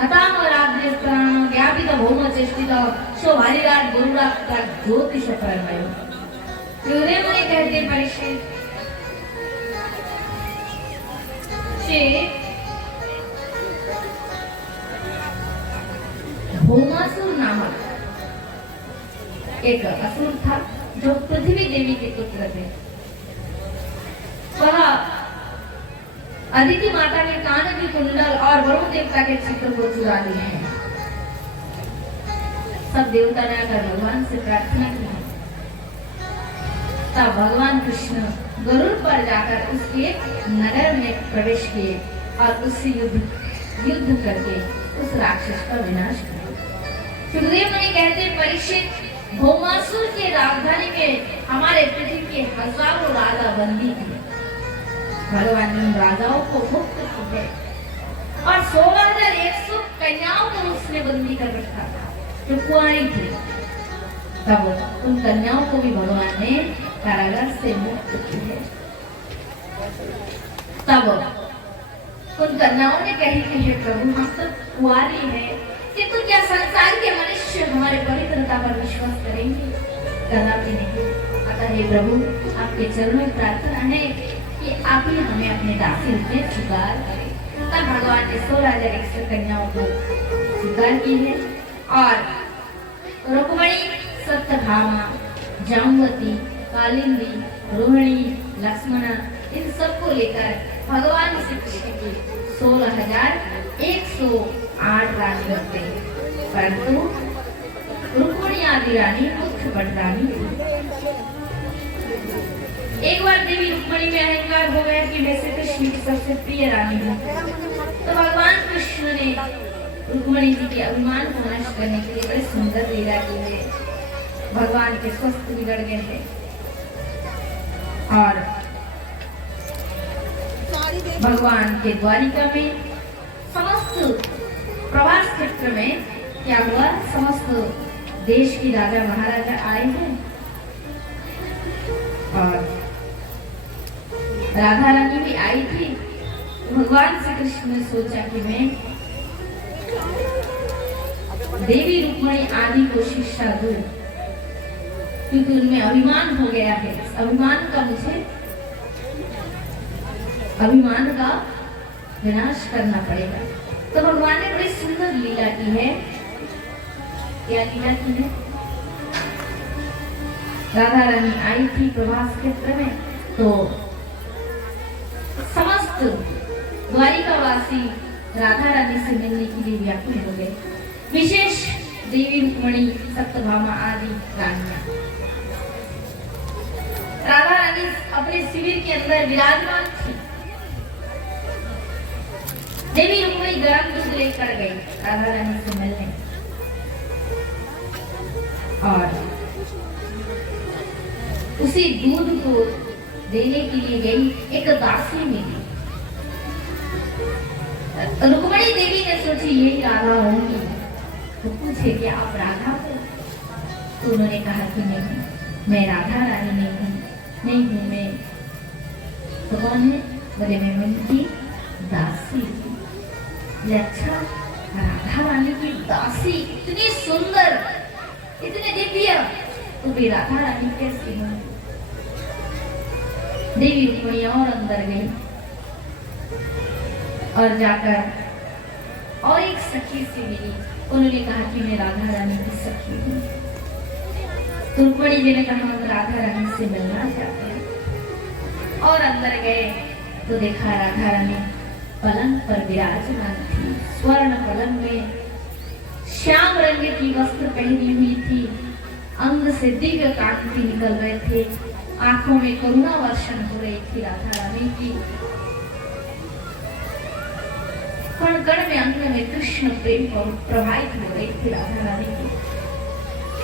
हतामराज्यस्त्राण व्यापित भौम चेष्टित शोभारिराट गुरुराट का ज्योतिष परमयो। हृदय मुनि कहते परीक्षित से भौमासुर नामक एक असुर था जो पृथ्वी देवी के पुत्र थे। वह अदिति माता के कान की कुंडल और वरुण देवता के चित्र को चुरा लिए हैं। सब देवता ने आकर भगवान से प्रार्थना की। तब भगवान कृष्ण गरुड़ पर जाकर उसके नगर में प्रवेश किए और उससे युद्ध करके उस राक्षस का विनाश किया। सुखदेव मुनि कहते परीक्षित भौमासुर की राजधानी में हमारे पृथ्वी के हजारों राजा बंदी थे। भगवान ने उन राजाओं को मुक्त किया और 16,100 कन्याओं को उसने बंदी कर रखा था जो कुंवारी थी। तब उन कन्याओं को भी भगवान ने कारागार से मुक्त किया। तब उन कन्याओं ने कही कि हे प्रभु हम तो कुंवारी है किंतु क्या संसार के मनुष्य हमारे पवित्रता पर विश्वास करेंगे? कदापि नहीं। अतः हे प्रभु आपके चरणों में प्रार्थना है कि आप ही हमें अपने दासी रूप में स्वीकार करें। तब भगवान ने 16,100 कन्याओं को स्वीकार की है और रुक्मिणी, सत्यभामा, जाम्बवती, कालिंदी, रोहिणी, लक्ष्मणा इन सबको लेकर भगवान श्री कृष्ण की 16,108 रानियों थे, परंतु रुक्मिणी आदि रानी मुख्य बटरानी थी। एक बार देवी रुक्मिणी में अहंकार हो गया कि वैसे तो श्री की सबसे प्रिय रानी है। तो भगवान कृष्ण ने रुक्मिणी जी के अभिमान को नष्ट करने के लिए बड़े सुंदर लीला की है। भगवान के स्वास्थ्य बिगड़ गए थे और भगवान के द्वारिका में समस्त प्रवास क्षेत्र में क्या हुआ, समस्त देश की राजा महाराजा आए हैं और राधा रानी भी आई थी। भगवान श्री कृष्ण ने सोचा कि मैं देवी रुक्मिणी आदि को शिक्षा दूं, क्योंकि उनमें अभिमान हो गया है। अभिमान का विनाश करना पड़ेगा। तो भगवान ने बड़ी सुंदर लीला की है। क्या लीला की है? राधा रानी आई थी प्रवास क्षेत्र में तो समस्त द्वारिकावासी राधा रानी से मिलने के लिए व्याकुल हो गए। विशेष देवी रुक्मिणी, सत्यभामा आदि रानियां। राधा रानी अपने शिविर के अंदर विराजमान थी। देवी रुक्मिणी गर्म दूध लेकर गई राधा रानी से मिलने और उसी दूध को देने के लिए गई एक दासी मिली। रुक्मिणी देवी ने सोची यही राधा होंगी, तो पूछे कि आप राधा हो? तो उन्होंने कहा कि नहीं, मैं राधा रानी नहीं हूँ। मैं तो कौन है? बोले मैं उनकी दासी हूँ। अच्छा, राधा रानी की दासी इतनी सुंदर, इतने दिव्य, तो भी राधा रानी कैसी हो? देवी रुक्मिणी और अंदर गई और जाकर और एक सखी से मिली। उन्होंने कहा कि मैं राधा रानी की सखी हूँ। तो रुक्मिणी जी ने कहा हम राधा रानी से मिलना चाहते हैं और अंदर गए तो देखा राधा रानी पलंग पर विराजमान थी। स्वर्ण पलंग में श्याम रंग की वस्त्र पहनी हुई थी। अंग से दिव्य कांति निकल रहे थे। आंखों में करुणा वर्षण हो रही थी राधा रानी की। कण कण में अंग में कृष्ण प्रेम प्रवाहित हो रही थी राधा रानी की।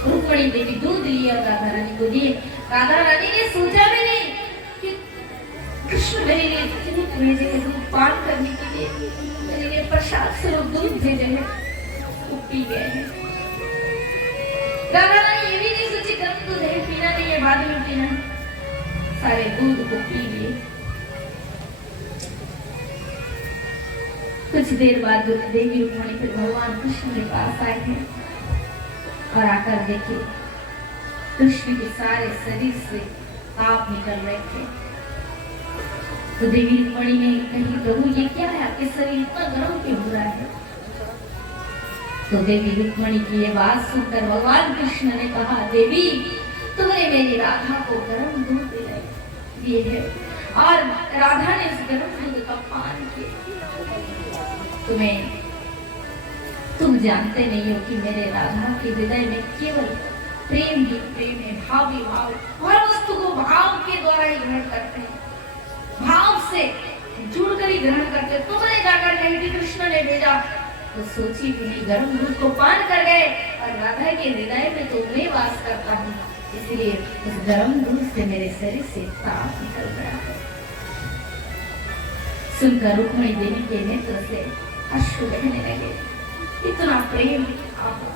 रुक्मिणी देवी दूध लिया राधा रानी को दिए। राधा रानी ने सोचा भी नहीं कि कृष्ण मेरे लिए इतनी भेजे हैं दूध पान करने के लिए, मेरे लिए प्रसाद स्वरूप दूध भेजे हैं, वो पी गए हैं। राधा रानी ये भी नहीं सोची गर्म दूध है, पीना नहीं है, बाद में पीना। सारे दूध को पी लिए। कुछ देर बाद देवी रुक्मिणी फिर भगवान कृष्ण के पास आए हैं और आकर देखे कृष्ण के सारे शरीर से ताप निकल रहे थे। तो देवी रुक्मिणी ने कही, प्रभु ये क्या है, आपके शरीर इतना गर्म क्यों हो रहा है? तो देवी रुक्मिणी की ये बात सुनकर भगवान कृष्ण ने कहा, देवी तुमने मेरी राधा को गर्म दूध दिए है और राधा ने इस गर्म दूध का पान किया। तुम जानते नहीं हो कि मेरे राधा के हृदय में केवल प्रेम ही प्रेम है, भाव ही भाव, हर वस्तु को भाव के द्वारा ही ग्रहण करते हैं, भाव से जुड़कर ही ग्रहण करते हैं। तुमने जाकर कहीं भी कृष्ण ने भेजा तो सोची भी नहीं, गर्म दूध को पान कर गए और राधा के हृदय में तो मैं वास करता हूँ, इसलिए उस गर्म दूध से मेरे शरीर से ताप निकल रहा है। सुनकर रुक्मिणी देवी के नेत्र से अश्रु बहने लगे, इतना प्रेम आपका।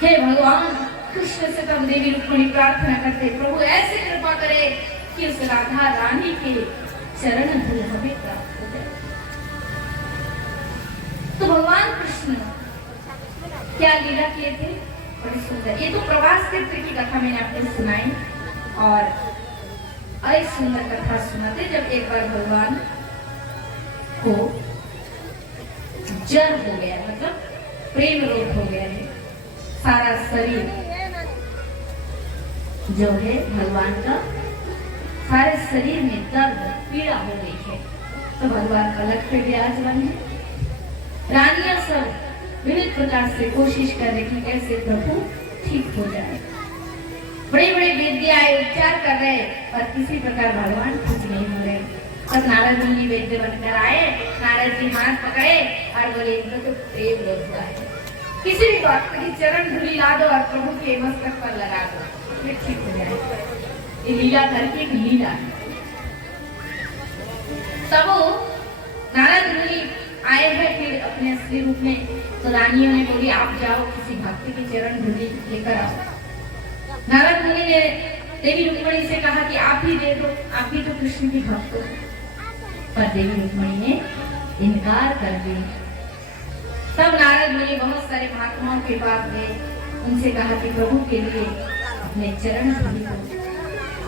हे भगवान कृष्ण से तब देवी रुक्मिणी प्रार्थना करते, प्रभु ऐसे कृपा करे कि उस राधा रानी के चरण धूल हमें प्राप्त हो जाए। तो भगवान कृष्ण क्या लीला किए थे, बड़ी सुंदर। ये तो प्रवास के की कथा मैंने आपको सुनाई और एक सुंदर कथा सुनाते। जब एक बार भगवान को जर हो गया, मतलब प्रेम रोग हो गया है, सारा शरीर जो है भगवान का सारे शरीर में दर्द पीड़ा हो गई है। तो भगवान का लट पे विराजमान है, रानियां सब विविध प्रकार से कोशिश कर रही कि कैसे प्रभु ठीक हो जाए। बड़े बड़े वैद्य आए, उपचार कर रहे, पर किसी प्रकार भगवान ठीक नहीं हो रहे। तब नारद मुनि वैद्य बनकर आए, नारद जी हाथ पकड़े और बोले, इनको तो प्रेम रोग हुआ है, किसी भी बात की चरण धूलि ला दो और प्रभु के मस्तक पर लगा दो, फिर ठीक हो जाए। ये लीला करके एक लीला है। तब नारद मुनि आए हैं फिर अपने असली रूप में। तो रानियों ने बोली, आप जाओ किसी भक्त की चरण धूलि लेकर आओ। नारद मुनि ने देवी रुक्मिणी से कहा कि आप ही दे दो, आप ही तो कृष्ण की भक्त हो। पर देवी रुक्मिणी ने इनकार कर दिया। तब नारद मुनि बहुत सारे महात्माओं के पास गए, उनसे कहा कि प्रभु के लिए अपने चरण धूलि दो।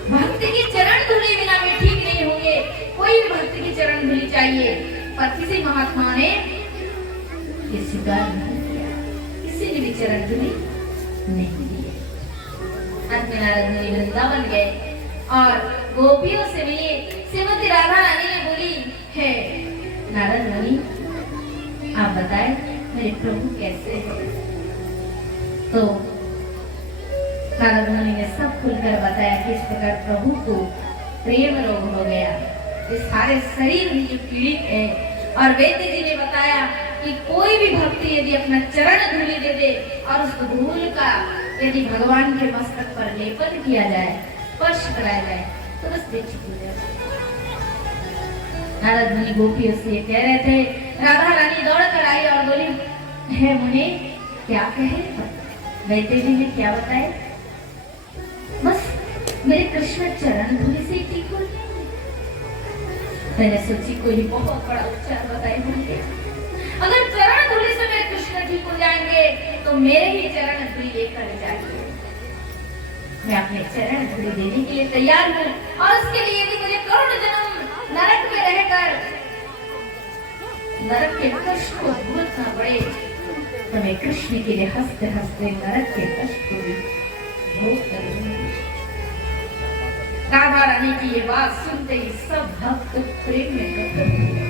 भक्त की चरण धूलि बिना वे ठीक नहीं होंगे, कोई भी भक्त की चरण धूलि चाहिए। पर किसी महात्मा ने ये स्वीकार नहीं किया, किसी ने भी चरण धूलि नहीं दी। अंत में नारद मुनि वृंदावन गए और गोपियों से मिले। श्रीमती राधा रानी ने बोली, है नारद मुनि आप बताएं मेरे प्रभु कैसे हैं? तो नारद मुनि ने सब खुलकर बताया कि इस प्रकार प्रभु को प्रेम रोग हो गया, इस सारे शरीर में जो पीड़ित है। और वैद्य जी ने बताया कि कोई भी भक्ति यदि अपना चरण धूलि दे दे और उस धूल का यदि भगवान के मस्तक पर लेपन किया जाए, स्पर्श कराया जाए, तो बस ठीक हो जाए। नारद मुनि गोपियों से कह रहे थे, राधा रानी दौड़ कर आई और बोली, हे मुनि क्या कहे? वैद्य जी ने क्या बताया? बस मेरे कृष्ण चरण धूलि से ठीक हो। मैंने सोची कोई बहुत बड़ा उपचार बताए होंगे। अगर चरण धूलि से मेरे कृष्ण ठीक हो जाएंगे तो मेरे ही चरण धूलि लेकर जाइए। मैं अपने चरण धूलि देने के लिए तैयार हूँ और उसके लिए यदि मुझे करोड़ जन्म नरक में रहकर नरक के कष्ट को भुगतना पड़े तो मैं कृष्ण के लिए हंसते हंसते नरक के कष्ट को भी भोग करूंगी। राधा रानी की ये बात सुनते ही सब भक्त प्रेम में गदगद हुए।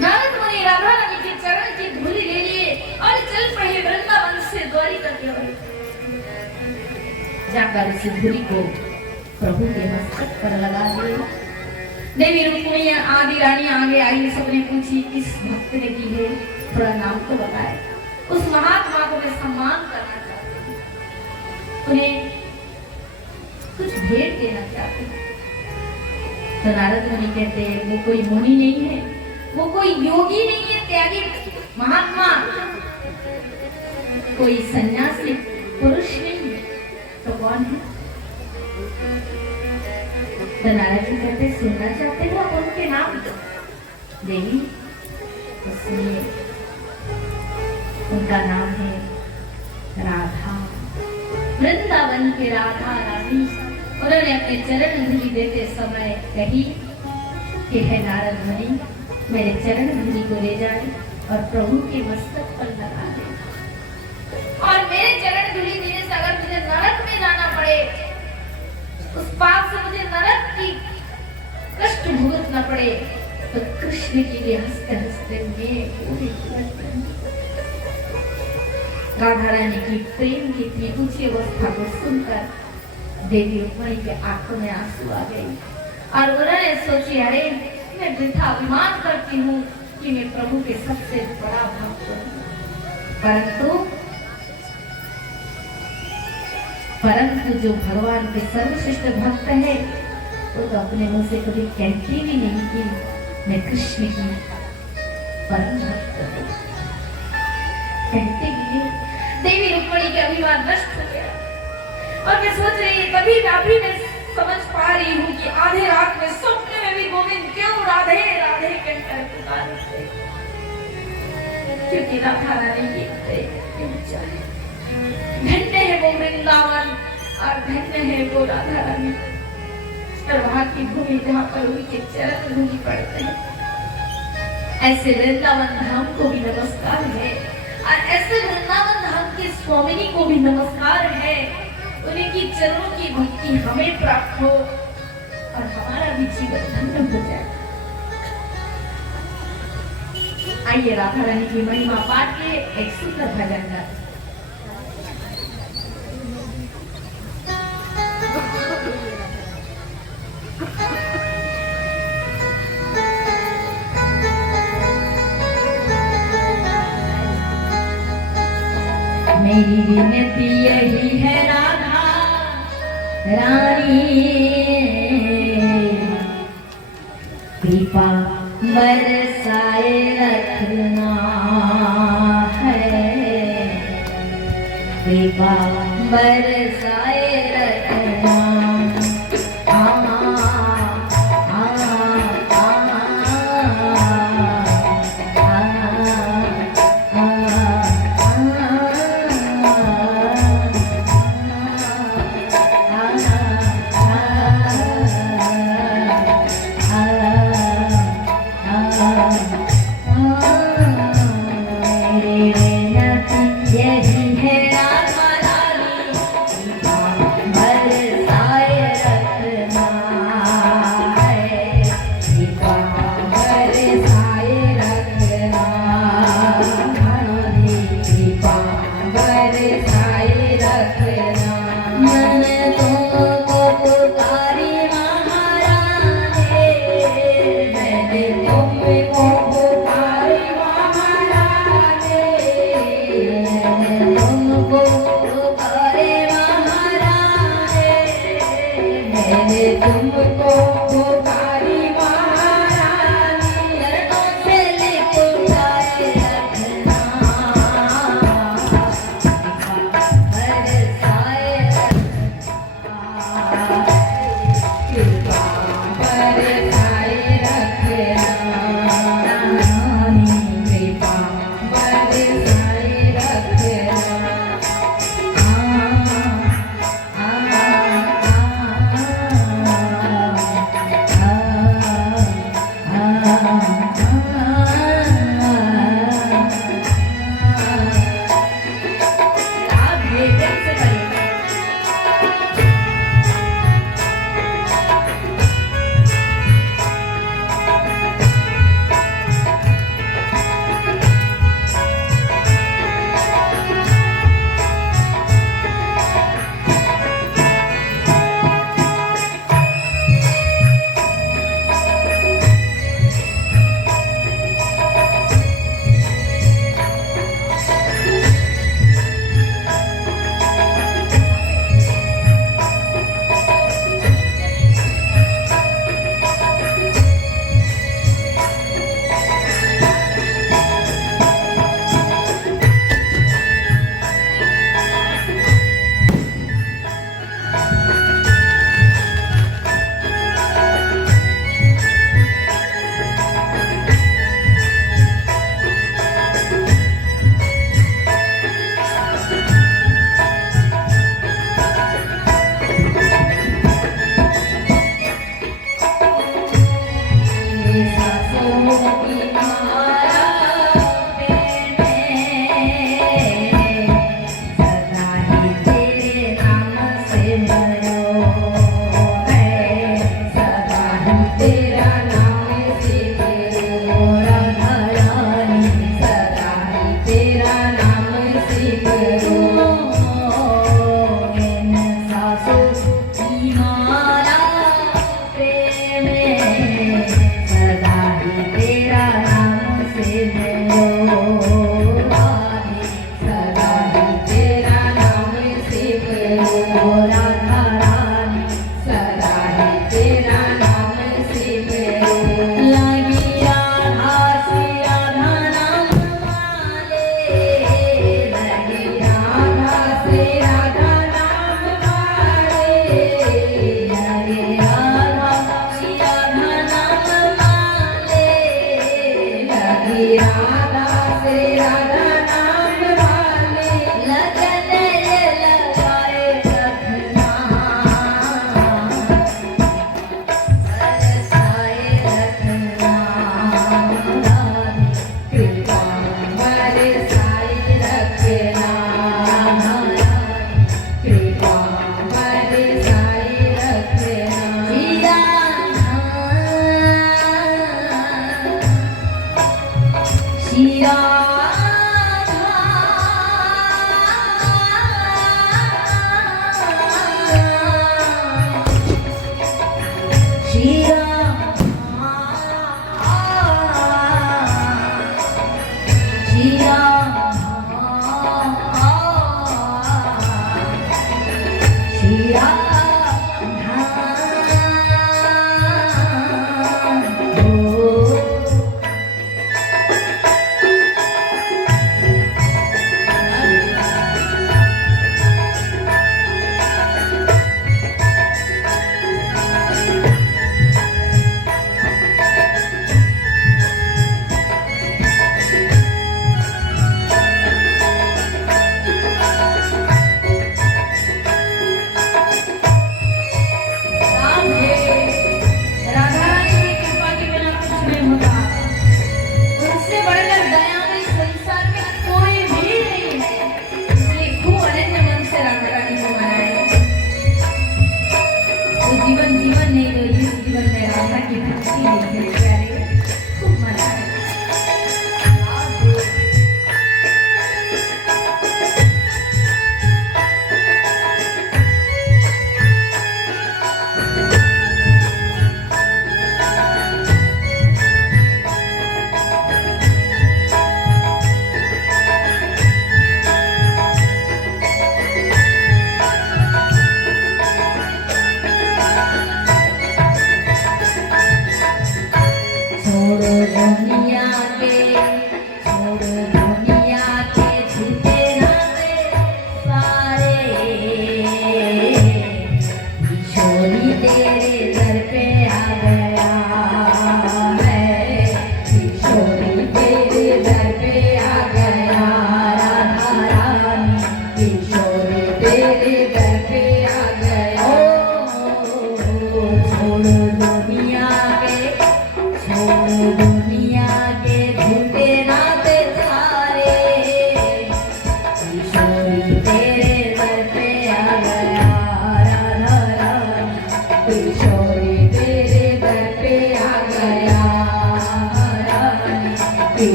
नारद मुनि राधा रानी के चरण की धूलि ले लिए और चल पड़े वृंदावन से द्वारिका की ओर। जाकर उस धूलि को प्रभु के मस्तक पर लगा दिए। देवी रुक्मिणी आदि रानी आगे आई, सबने पूछी किस भक्त ने की है, थोड़ा नाम तो बताए। उस महात्मा को मैं सम्मान करना चाहती हूँ, उन्हें कुछ भेंट देना चाहती हूँ। तो नारद मुनि कहते हैं, वो कोई मुनि नहीं है, वो कोई योगी नहीं है, त्यागी महात्मा, कोई सन्यासी पुरुष नहीं है, तो कौन है? तो नारद जी कहते, सुनना चाहते हो आप उनके नाम? देवी तो सुनिए, उनका नाम है राधा। वृंदावन के राधा रानी। उन्होंने अपने चरण धूलि देते समय कही कि हे नारद मुनि, मेरे चरण धूलि को ले जाए और प्रभु के मस्तक पर लगा दे। और मेरे चरण धूलि देने से अगर मुझे नरक में जाना पड़े, उस पाप से मुझे नरक की कष्ट भुगतना पड़े, तो कृष्ण के लिए हंसते हंसते मैं पूरी राधा रानी की प्रेम की इतनी ऊंची अवस्था को सुनकर देवी रुक्मिणी के आंखों में आंसू आ गए और उन्होंने सोची, अरे मैं वृथा अभिमान करती हूँ कि मैं प्रभु के सबसे बड़ा भक्त हूँ, परंतु जो भगवान के सर्वश्रेष्ठ भक्त है वो तो अपने मुंह से कभी कहती भी नहीं कि मैं कृष्ण की परम भक्त हूँ, कहते भी नहीं। देवी रुक्मिणी का अभिमान नष्ट हो गया और मैं सोच रही तभी अभी मैं समझ पा रही हूँ कि आधे रात में सपने में भी गोविंद क्यों राधे राधे कहकर पुकारते, क्योंकि राधा रानी की धन्य है वो वृंदावन और धन्य है वो राधा रानी और वहां की भूमि जहाँ पर उनके चरण धूलि पड़ते हैं। ऐसे वृंदावन धाम को भी नमस्कार है और ऐसे वृंदावन धाम के स्वामिनी को भी नमस्कार है। उनकी चरणों की भक्ति हमें प्राप्त हो और हमारा भी जीवन धन्य हो जाए। आइए राधा रानी की महिमा पाठ के एक सुंदर भजन गाएं। मेरी विनती यही है राधा रानी, कृपा बरसाए रखना है, कृपा बरसाए रखना।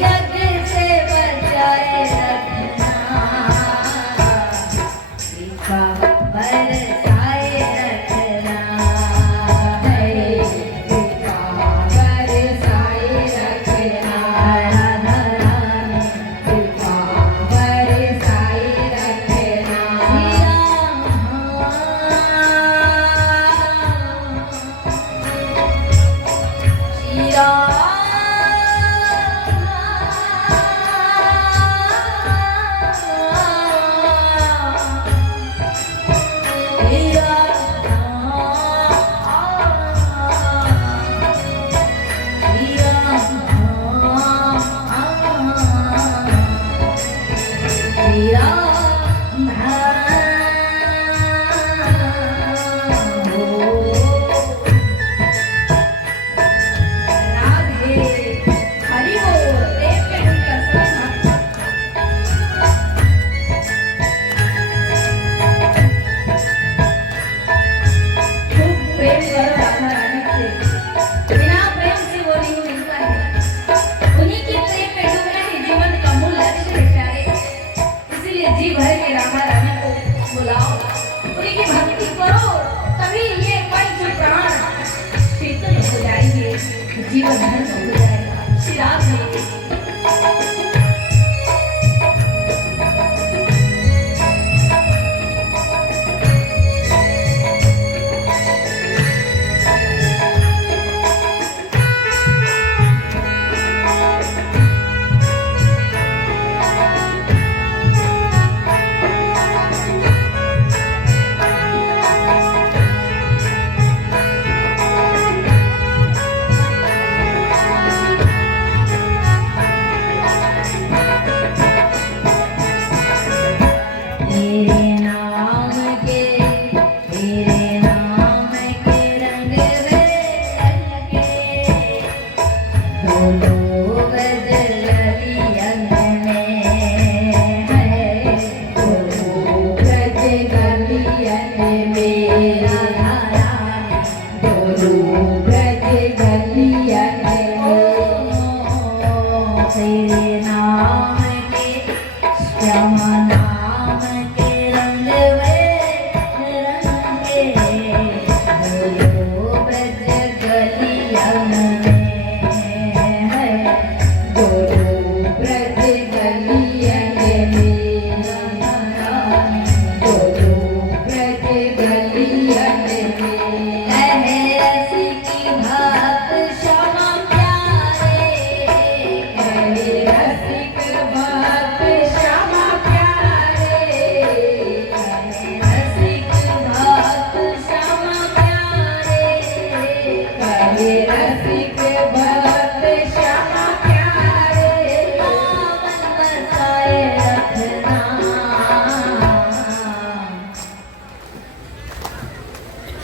जग से बचाए रखना करके राधा रानी को बुलाओ, उनकी भक्ति करो, तभी ये पंच प्राण शीतल हो जाएंगे, जीवन धन हो जाएगा। श्री राधे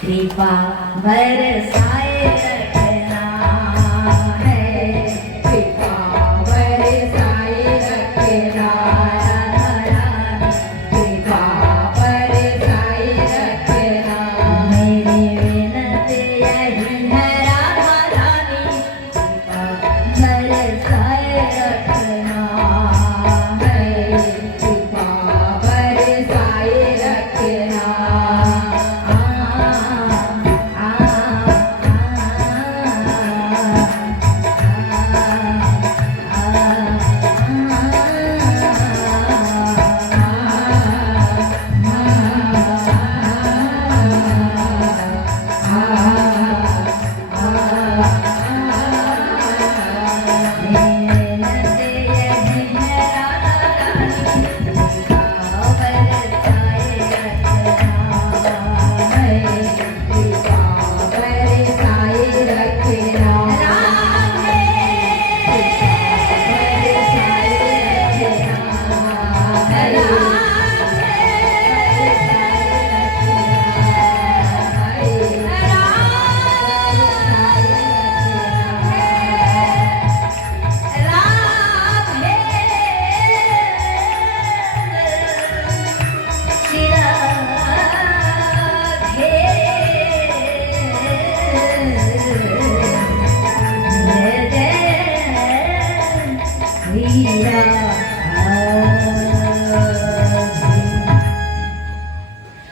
कृपा बरसाए रखना है, कृपा बरसाए रखना, कृपा बरसाए रखना। मेरी विनती यही है राधा रानी, कृपा बरसाए रखना है, कृपा बरसाए रखना।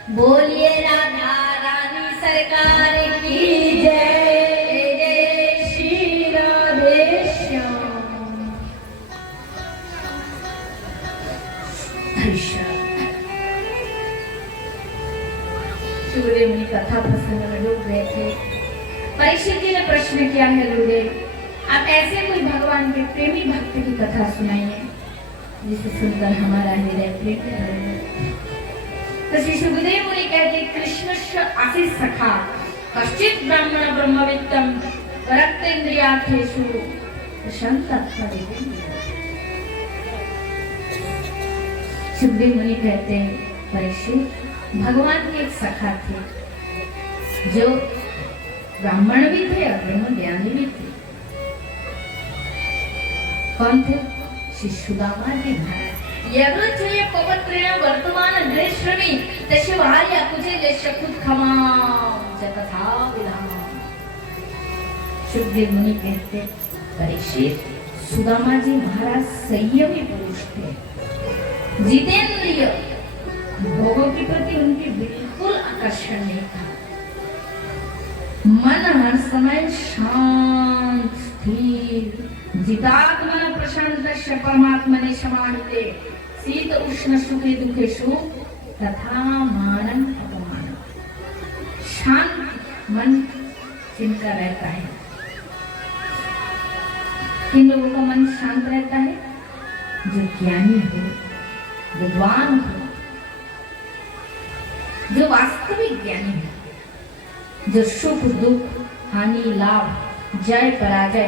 बोलिए राधा रानी सरकार की जय, जय श्री राधे श्याम। सुखदेव मुनि कथा प्रसंग में डूब गए थे। परीक्षित जी ने प्रश्न किया है, गुरुदेव आप ऐसे कोई भगवान के प्रेमी भक्त की कथा सुनाइए जिसे सुनकर हमारा हृदय प्रेम भरे। तो श्री सुखदेव मुनि कहते, कृष्णस्य आशीष सखा कश्चित ब्राह्मण ब्रह्मवित्तम रक्तेन्द्रियार्थेषु संतत्परिते। सुखदेव मुनि कहते हैं, परीक्षित भगवान के एक सखा थे जो ब्राह्मण भी थे और ब्रह्म ज्ञानी भी थे। कौन थे? श्री सुदामा जी महाराज। यगुच्चये पवत्रेण वर्तमान दृश्यमि तस्वार्या कुजे लेशकुत खमाम जतथा विधाम। सुखदेव मुनि कहते, परीक्षित सुदामा जी महाराज संयमी पुरुष थे, जितेंद्रिय मन हर समय शांत स्थिर जितात्मन प्रशांतस्य परमात्मने समाहिते शीत उष्ण सुखे दुखे सुख तथा मानम अपमानम। शांत मन जिनका रहता है, किन लोगों का मन शांत रहता है? जो ज्ञानी हो, विद्वान हो, जो वास्तविक ज्ञानी है, जो सुख दुख हानि लाभ जय पराजय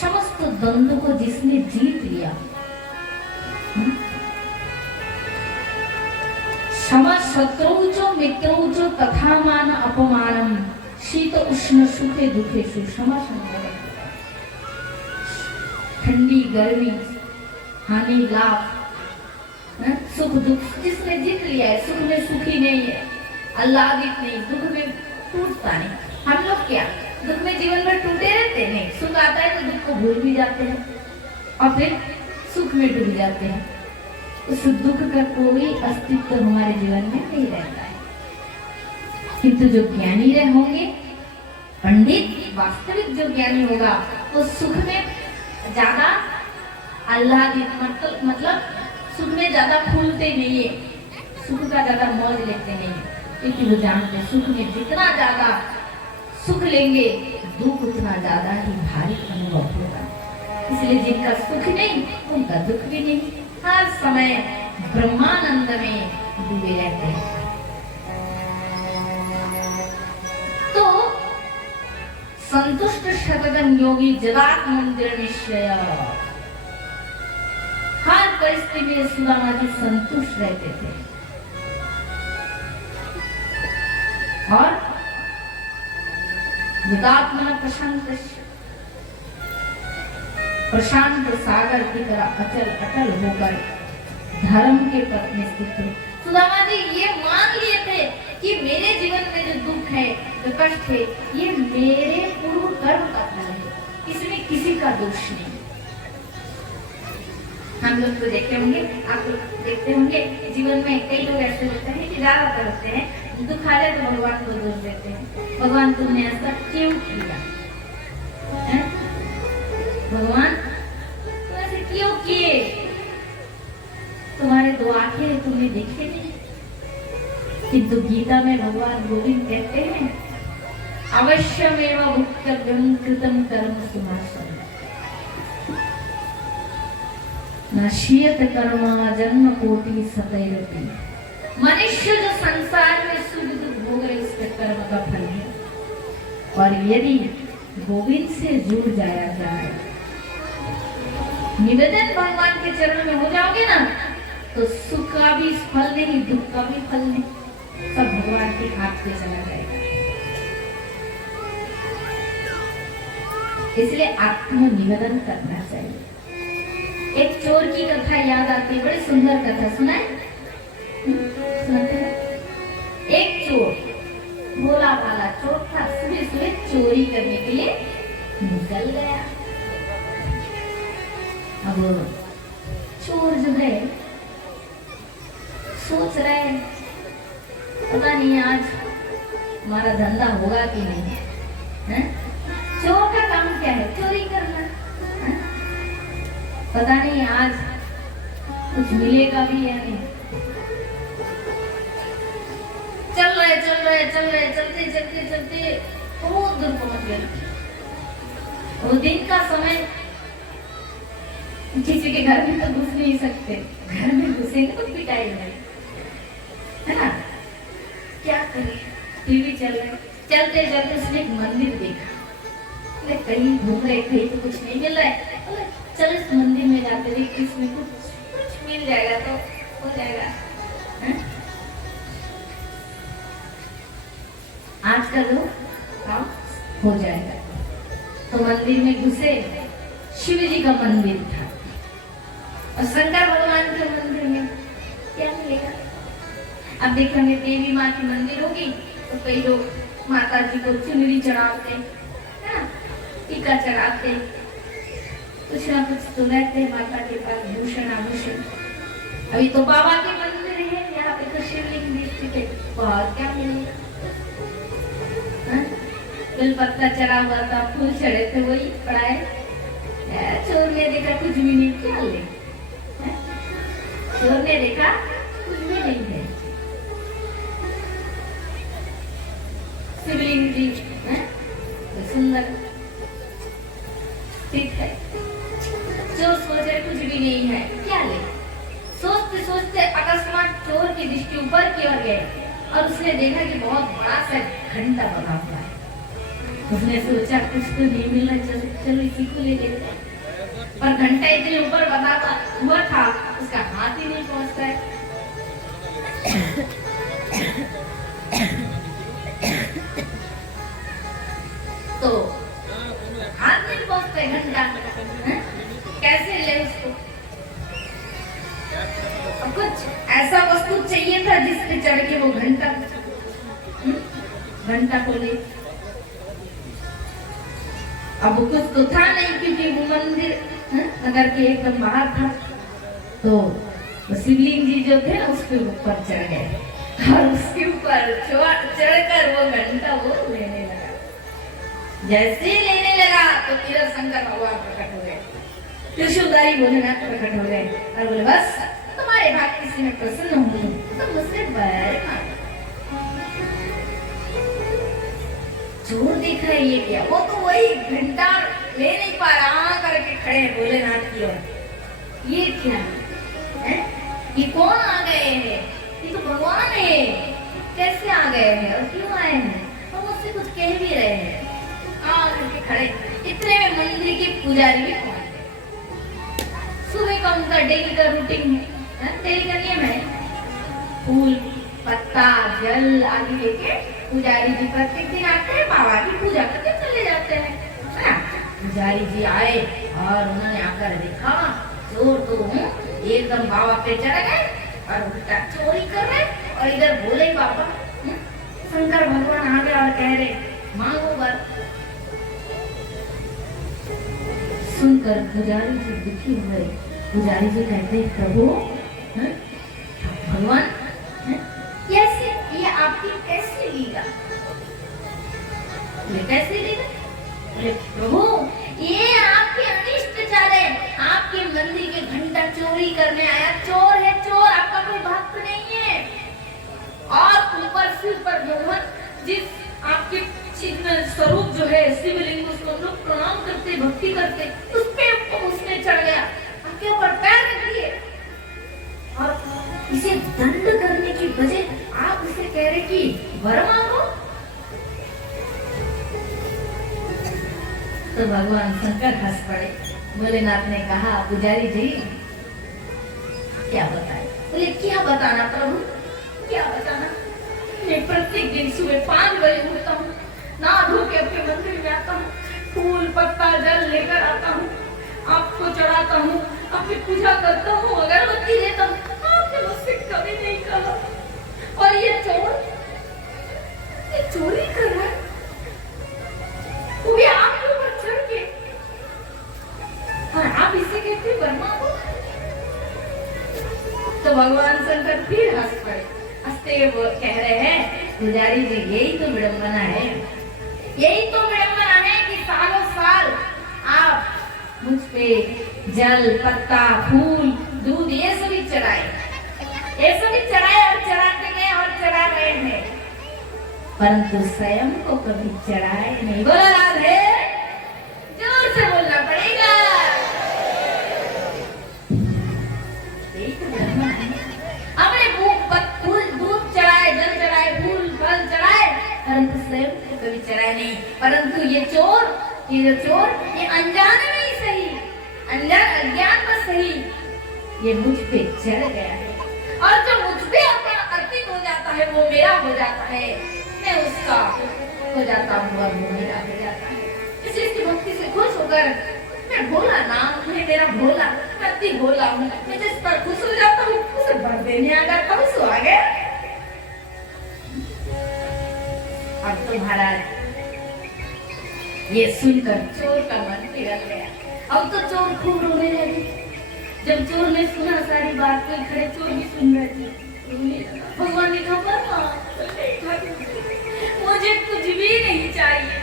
समस्त द्वंद्व को जिसने जीत लिया, समशत्रुचो मित्रुचो तथा मान अपमानम शीत उष्ण सुखे दुखे सुख। समशंकर ठंडी गर्मी हानि लाभ सुख दुख जिसने जीत लिया है, सुख में सुखी नहीं है, आह्लादित नहीं, दुख में टूटता नहीं। हम लोग क्या दुख में जीवन में टूटे रहते नहीं, सुख आता है तो दुख को भूल भी जाते हैं और फिर सुख में डूब जाते हैं। उस दुख का कोई अस्तित्व हमारे जीवन में नहीं रहता है। किंतु जो ज्ञानी रहे होंगे, पंडित वास्तविक जो ज्ञानी होगा, वो सुख में ज्यादा आह्लादित मतलब सुख में ज्यादा फूलते नहीं है, सुख का ज्यादा मौज लेते नहीं है, क्योंकि वो जानते सुख में जितना ज्यादा सुख लेंगे दुख उतना ज्यादा ही भारी अनुभव होगा। इसलिए जिनका सुख नहीं उनका दुख भी नहीं, हर समय ब्रह्मानंद में डूबे रहते हैं। तो संतुष्ट शतगम योगी जदात्मंदिर निश्चय, हर परिस्थिति में सुदामा जी संतुष्ट रहते थे और जदात्मन प्रशांत सागर की तरह अचल अटल होकर धर्म के पथ में स्थित थे। सुदामा जी ये मान लिए थे कि मेरे जीवन में जो दुख है, जो कष्ट है, ये मेरे पूर्व कर्म का फल है, इसमें किसी का दोष नहीं। हम लोग तो देखे होंगे, आप लोग देखते होंगे, जीवन में कई लोग ऐसे होते हैं कि ज्यादातर होते हैं, दुख आ जाए तो भगवान को दोष देते हैं, भगवान तुमने ऐसा क्यों किया, भगवान तुम ऐसे क्यों किए, तुम्हारे दो आंखें तुमने देखे नहीं। किंतु गीता में भगवान गोविंद कहते हैं, अवश्यमेव भुक्तव्यं कृतं कर्म सुनाशनम् नश्यत कर्मा जन्म कोटि सतैरपि। मनुष्य जो संसार में सुख दुख भोगे उसके कर्म का फल है, और यदि गोविंद से जुड़ जाया जाए, निवेदन भगवान के चरणों में हो जाओगे ना, तो सुख का भी फल नहीं, दुख का भी फल नहीं, सब भगवान के हाथ पे चला जाएगा। इसलिए आपको निवेदन करना चाहिए। एक चोर की कथा याद आती है, बड़ी सुंदर कथा, सुनाए? सुनाते हैं? एक चोर, भोला भाला चोर था, सुबह सुबह चोरी करने के लिए निकल गया। अब चोर जो है सोच रहा है, पता नहीं आज हमारा धंधा होगा कि नहीं है? चोर का काम क्या है? चोरी करना है? पता नहीं आज कुछ मिलेगा भी या नहीं। चलते चलते बहुत दूर पहुंच गए। वो दिन का समय, किसी के घर में तो घुस नहीं सकते, घर में घुसेंगे तो पिटाई है ना। क्या करें, टीवी चल रहा है, चलते चलते उसने एक मंदिर देखा, कहीं घूम रहे, कहीं तो कुछ नहीं मिल रहा है, चल इस मंदिर में जाते देखते इसमें कुछ मिल जाएगा तो हो जाएगा। आज का लोग काम हो जाएगा। तो मंदिर में घुसे, शिव जी का मंदिर था और शंकर भगवान के मंदिर में क्या मिलेगा? अब देखेंगे देवी माँ की मंदिर होगी तो कई लोग माता जी को चुनरी चढ़ाते, टीका चढ़ाते, कुछ ना कुछ तो रहते माता के पास भूषण आभूषण। अभी तो बाबा के मंदिर है, यहाँ पे तो शिवलिंग भी स्थित है, बहुत क्या मिलेगा? बेलपत्ता चढ़ा हुआ था, फूल चढ़े थे, वही पड़ा है। चोर ने देखा कुछ भी नहीं, क्या ले? चोर ने देखा कुछ भी नहीं है। शिवलिंग जी तो सुंदर ठीक है। चोर सोचे कुछ भी नहीं है, क्या ले? सोचते सोचते अकस्मात चोर की दृष्टि ऊपर की ओर गई और उसने देखा कि बहुत बड़ा सा घंटा बना हुआ है। उसने सोचा कुछ तो नहीं मिलना, चलो इसी को ले लेते हैं। पर घंटा इतने ऊपर बना हुआ था, उसका हाथ ही नहीं पहुंचता है। तो हाथ नहीं पहुंचता है घंटा, कैसे ले उसको? कुछ ऐसा वस्तु चाहिए था जिस पे चढ़ के वो घंटा को ले। अब कुछ तो था नहीं, क्योंकि वो मंदिर नगर के एकदम बाहर था। तो शिवलिंग जी जो थे उसके ऊपर चढ़ गए और उसके ऊपर चढ़कर वो घंटा वो लेने लगा। जैसे ही लेने लगा तो तीरथ शंकर भगवान प्रकट हो गए, त्रिशूलधारी भोलेनाथ प्रकट हो गए और बोले, बस तुम्हारे भक्ति से मैं प्रसन्न हूँ, तो मुझसे बैर मांगो। चोर देख रहे ये क्या? वो तो वही घंटा ले नहीं पा रहा करके खड़े हैं भोलेनाथ की ओर। ये क्या है? ये कौन आ गए हैं? ये तो भगवान है, कैसे आ गए हैं और क्यों आए हैं? और मुझसे कुछ कह भी रहे हैं। करके खड़े। इतने में मंदिर के पुजारी भी पहुंच गए। सुबह का उनका डेली का रूटीन है, डेली का नियम है, फूल पत्ता जल आदि लेके पुजारी जी प्रत्येक दिन आते हैं, बाबा की पूजा करके चले जाते हैं। पुजारी जी आए और उन्होंने आकर देखा चोर तो एकदम बाबा पे चढ़ गए और उल्टा चोरी कर रहे, और इधर बोले बाबा शंकर भगवान आ गए और कह रहे मांगो वर। सुनकर पुजारी जी दुखी हुए। पुजारी जी कहते हैं प्रभु भगवान कैसे, ये आपकी कैसे लीला? ये कैसे लीला? प्रभु ये आपके अनिष्ट चाले, आपके मंदिर के घंटा चोरी करने आया चोर है, चोर आपका कोई भक्त नहीं है। और ऊपर सिर पर मोहन जिस आपके चिन्ह स्वरूप जो है शिवलिंग, उसको हम लोग प्रणाम करते भक्ति करते, उस पे उसने चढ़ गया, आपके ऊपर पैर रख दिए और इसे दंड करने की बजाय आप उसे कह रहे कि वर मांगो। तो भगवान शंकर हंस पड़े। भोलेनाथ ने कहा पुजारी जी क्या बताए? बोले क्या बताना प्रभु, क्या बताना? मैं प्रत्येक दिन सुबह 5 बजे उठता हूँ, नहा धो के अपने मंदिर में आता हूँ, फूल पत्ता जल लेकर आता हूँ, आपको चढ़ाता हूँ, अपनी पूजा करता हूँ, अगरबत्ती लेता हूँ, आपने मुझसे कभी नहीं कहा। और ये चोर ये चोरी कर रहा है, वो भी आपके ऊपर चढ़ के, और आप इसे कहते वर्मा को। तो भगवान शंकर फिर हंस पड़े। हंसते वो कह रहे हैं पुजारी जी यही तो विडंबना है, यही तो विडंबना है कि सालों साल आप मुझ पे जल पत्ता फूल दूध ये सभी चढ़ाए और चढ़ाते गए और चढ़ा रहे हैं, परंतु स्वयं को कभी चढ़ाए नहीं। बोला राधे, जोर से बोलना पड़ेगा। हमने फूल दूध चढ़ाए, जल चढ़ाए, फूल फल चढ़ाए, परंतु स्वयं को कभी चढ़ाए नहीं। परंतु ये चोर ये अनजान में ही सही, अज्ञान में सही, ये मुझ पे चढ़ गया है, और जो मुझ पे अपना अर्पित हो जाता है वो मेरा हो जाता है, मैं उसका हो जाता हूँ और वो मेरा हो जाता है। इसलिए इसकी भक्ति से खुश होकर मैं भोला नाम है मेरा, भोला अति भोला हूँ, मैं जिस पर खुश हो जाता हूँ उसे भर देने आ जाता हूँ। सो आ गया। अब तो महाराज ये सुनकर चोर का मन पिघल गया। अब तो चोर खूब रोने लगे। जब चोर ने सुना सारी बात, कोई खड़े चोर भी सुन रहे थे, भगवान ने कहा मुझे कुछ भी नहीं चाहिए,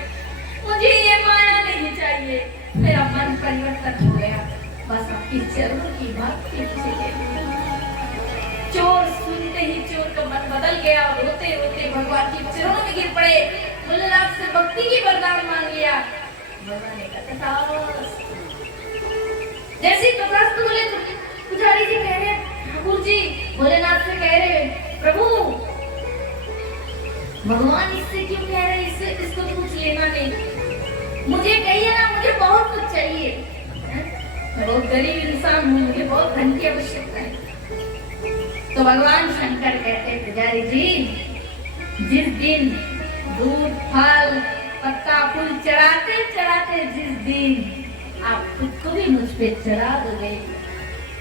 बस आपकी चरणों की भक्ति मुझे। चोर सुनते ही चोर का मन बदल गया, रोते रोते भगवान की चरणों में गिर पड़े, बोले आपसे भक्ति की वरदान मांग लिया। भगवान ने कहा जैसे तथास्तु बोले, पुजारी जी कह रहे, ठाकुर जी भोलेनाथ से कह रहे, प्रभु भगवान इससे क्यों कह रहे, इससे इसको कुछ लेना नहीं, मुझे कहिए ना, मुझे बहुत कुछ चाहिए, मैं बहुत गरीब इंसान हूँ, मुझे बहुत धन की आवश्यकता है। तो भगवान शंकर कहते, पुजारी जी जिस दिन दूध फल पत्ता फूल चढ़ाते चढ़ाते जिस दिन आप खुद को भी मुझ पे चढ़ा दोगे,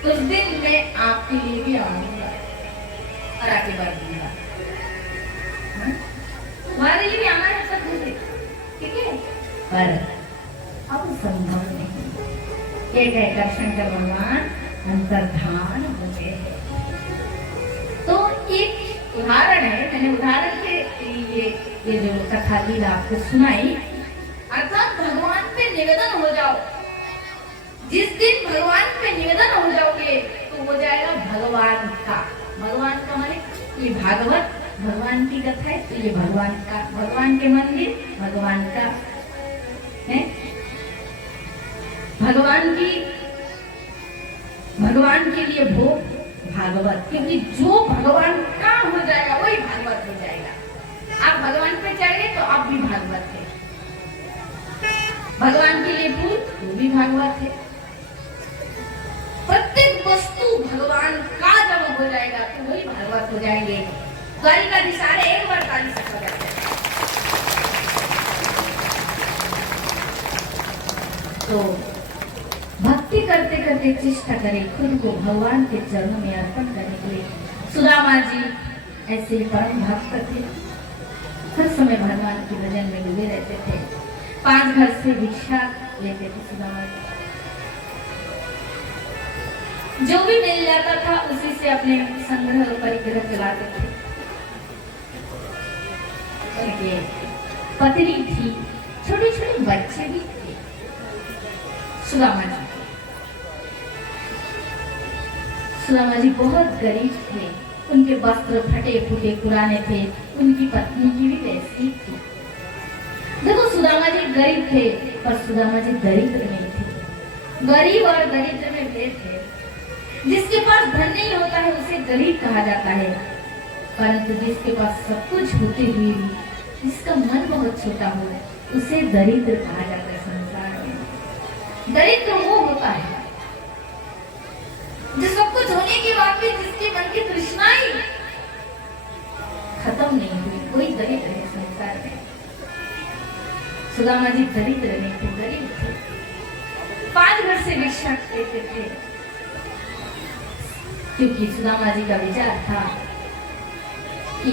उस दिन मैं आपके लिए भी आऊंगा और आशीर्वाद दूंगा। तुम्हारे लिए भी आना है सब मुझे, ठीक है, पर अब संभव नहीं। ये कहकर शंकर भगवान अंतर्धान हो गए। तो एक उदाहरण है, मैंने उदाहरण के ये जो कथा लीला आपको सुनाई, अर्थात भगवान पे निवेदन हो जाओ। जिस दिन भगवान पे निवेदन हो जाओगे तो हो जाएगा भगवान का। भगवान का माने ये भागवत भगवान की कथा है, तो ये भगवान का, भगवान के मंदिर भगवान का है, भगवान के लिए भोग भागवत, क्योंकि जो भगवान का हो जाएगा वही भागवत हो जाएगा। आप भगवान पे चढ़े तो आप भी भागवत है, भगवान के लिए फूल वो भी भागवत है। प्रत्येक वस्तु भगवान का जब हो जाएगा तो वही भागवत हो जाएंगे। गाड़ी का दिशारे एक बार ताली से हो जाते हैं। तो भक्ति करते करते चेष्टा करें खुद को भगवान के चरणों में अर्पण करने के लिए। सुदामा जी ऐसे परम भक्त थे, हर समय भगवान के भजन में डूबे रहते थे। 5 घर से भिक्षा लेते थे सुदामा जी, जो भी मिल जाता था उसी से अपने संग्रह और परिग्रह चलाते थे। उनके पत्नी थी, छोटे छोटे बच्चे भी थे। सुदामा जी बहुत गरीब थे, उनके वस्त्र फटे फूटे पुराने थे, उनकी पत्नी की भी वैसी थी। देखो सुदामा जी गरीब थे पर सुदामा जी दरिद्र नहीं थे। गरीब और दरिद्र में भेद है। जिसके पास धन नहीं होता है उसे गरीब कहा जाता है, परंतु जिसके पास सब कुछ होते हुए भी जिसका मन बहुत छोटा हो उसे दरिद्र कहा जाता है। संसार में दरिद्र वो होता है जो सब कुछ होने के बाद भी जिसके मन की तृष्णाएं खत्म नहीं हुई, कोई दरिद्र है संसार में। सुदामा जी दरिद्र नहीं थे, गरीब थे। 5 घर से भिक्षा लेते थे, क्योंकि सुदामा जी का विचार था कि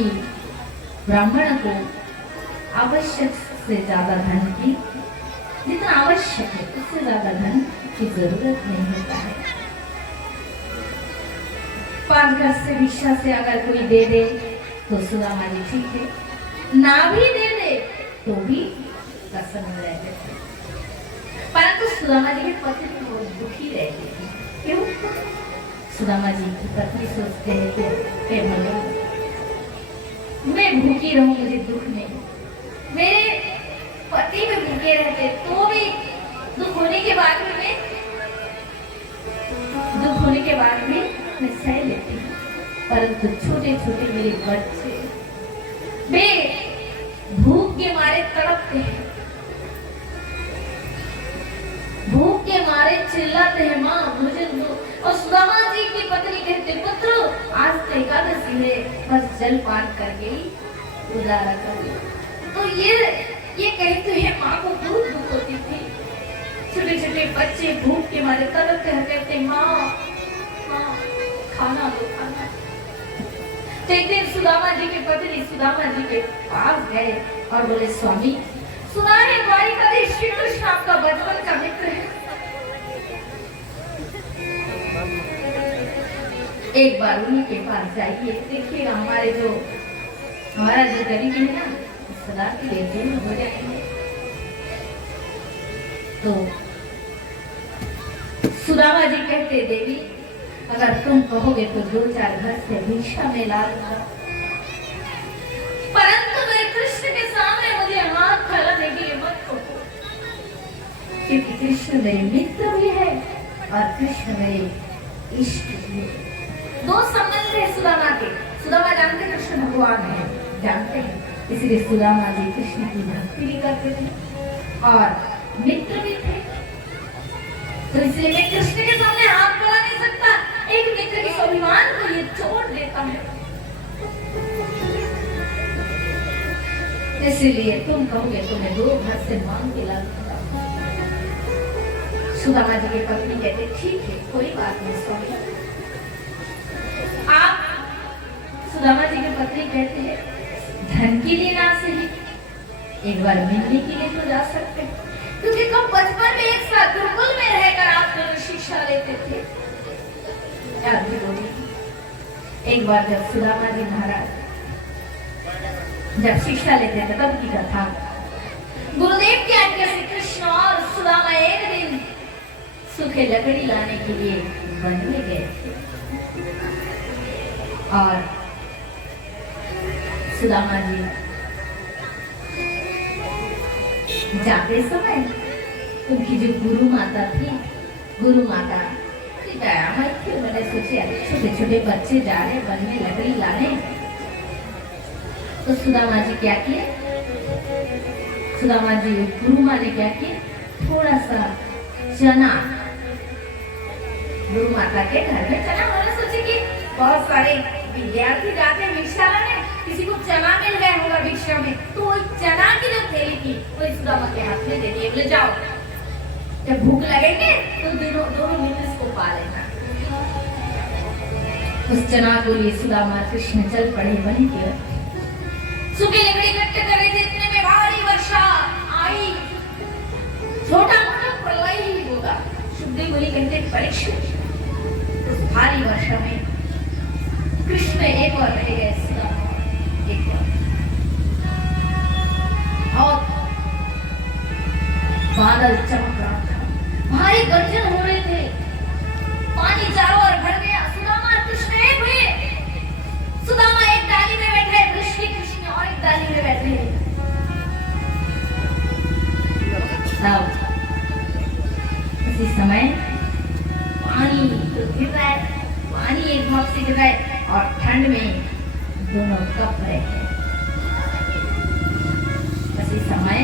ब्राह्मण को आवश्यक से ज्यादा धन की, जितना आवश्यक है उससे ज्यादा धन की जरूरत नहीं होता है। 5 घर से भिक्षा से अगर कोई दे दे तो सुदामा जी ठीक है, ना भी दे दे तो भी प्रसन्न रहते थे। परंतु सुदामा जी के पति बहुत दुखी रहते थे। क्यों? सुदामा जी की पत्नी सोचते हैं कि मैं भूखी रहूं, मुझे दुख नहीं। मेरे पति में भूखे रहते तो भी दुख होने के बाद भी मैं सह लेती हूँ, परंतु छोटे छोटे मेरे बच्चे वे भूख के मारे तड़पते हैं, भूख के मारे चिल्लाते हैं, माँ मुझे दो। और सुदामा जी की पत्नी कहते, पुत्र आज तो एकादशी है, बस जल पान करके ही गुजारा कर। तो ये कहते हैं माँ को बहुत दुख होती थी। छोटे छोटे बच्चे भूख के मारे तड़पते हैं, कहते माँ खाना दो, खाना। तो एक दिन सुदामा जी की पत्नी सुदामा जी के पास गए और बोले, स्वामी सुना है द्वारिकाधीश श्री कृष्ण आपका बचपन का मित्र है, एक बार उन्हीं के पास जाइए, देखिएगा हमारा जो गरीब है ना सदा के लिए हो जाएंगे। तो सुदामा कहते देवी अगर तुम कहोगे तो 2-4 घर से भिक्षा में ला दूंगा, परंतु मेरे कृष्ण के सामने मुझे हाथ फैलाने के लिए मत कहो, क्योंकि कृष्ण मेरे मित्र भी है और कृष्ण मेरे इष्ट भी है। 2 संबंध है सुदामा के। सुदामा जानते कृष्ण भगवान है, जानते हैं, इसलिए सुदामा जी कृष्ण की भक्ति भी करते थे और मित्र भी थे। तो इसलिए मैं कृष्ण के सामने हाथ फैला नहीं सकता, एक मित्र के स्वाभिमान को ये चोट देता है। इसलिए तुम कहोगे तो मैं 2 घर से मांग के ला दूंगा। सुदामा जी की पत्नी कहते ठीक है, कोई बात नहीं स्वामी। आप सुदामा जी की पत्नी कहते हैं धन के लिए ना सही, एक बार मिलने के लिए तो जा सकते हैं, क्योंकि कब बचपन में एक साथ गुरुकुल में रहकर आप दोनों शिक्षा लेते थे। याद भी बोली एक बार जब सुदामा जी महाराज जब शिक्षा लेते थे तब की कथा, गुरुदेव की आज्ञा से कृष्ण और सुदामा एक दिन सूखे लकड़ी लाने के लिए वन में गए थे और सुदामा जी जाते समय उनकी जो गुरु माता थी, गुरु माता थे, मैंने सोचे छोटे छोटे बच्चे जा रहे वन में लकड़ी लाने, तो सुदामा जी क्या किए, सुदामा जी गुरु माँ ने क्या किया, थोड़ा सा चना, गुरु माता के घर में चना, मैंने सोचे कि बहुत सारे विद्यार्थी जाते हैं भिक्षा लाने, किसी को चना मिल गया होगा भिक्षा में, तो वो चना की जो थैली थी वो सुदामा के हाथ में दे दिए, बोले जाओ जब भूख लगेंगे तो दोनों मिलकर इसको पा लेना। उस चना को लिए सुदामा कृष्ण चल पड़े वहीं की ओर। सूखे लकड़ी इकट्ठे कर रहे थे, इतने में भारी वर्षा आई, छोटा मोटा प्रलय ही होगा। सुखदेव मुनि कहते परीक्षित उस भारी वर्षा में कृष्ण एक और रह गए, सुदामा एक और, और बादल चमक रहा था, भारी गर्जन हो रहे थे, पानी चारों ओर भर गया। सुदामा और कृष्ण एक हुए, सुदामा एक डाली में बैठे, कृष्ण और एक डाली में बैठे। तब उसी समय पानी तो गिर रहा है, पानी एक भाग से गिर रहा है और ठंड में दोनों कप रहे हैं। उसी समय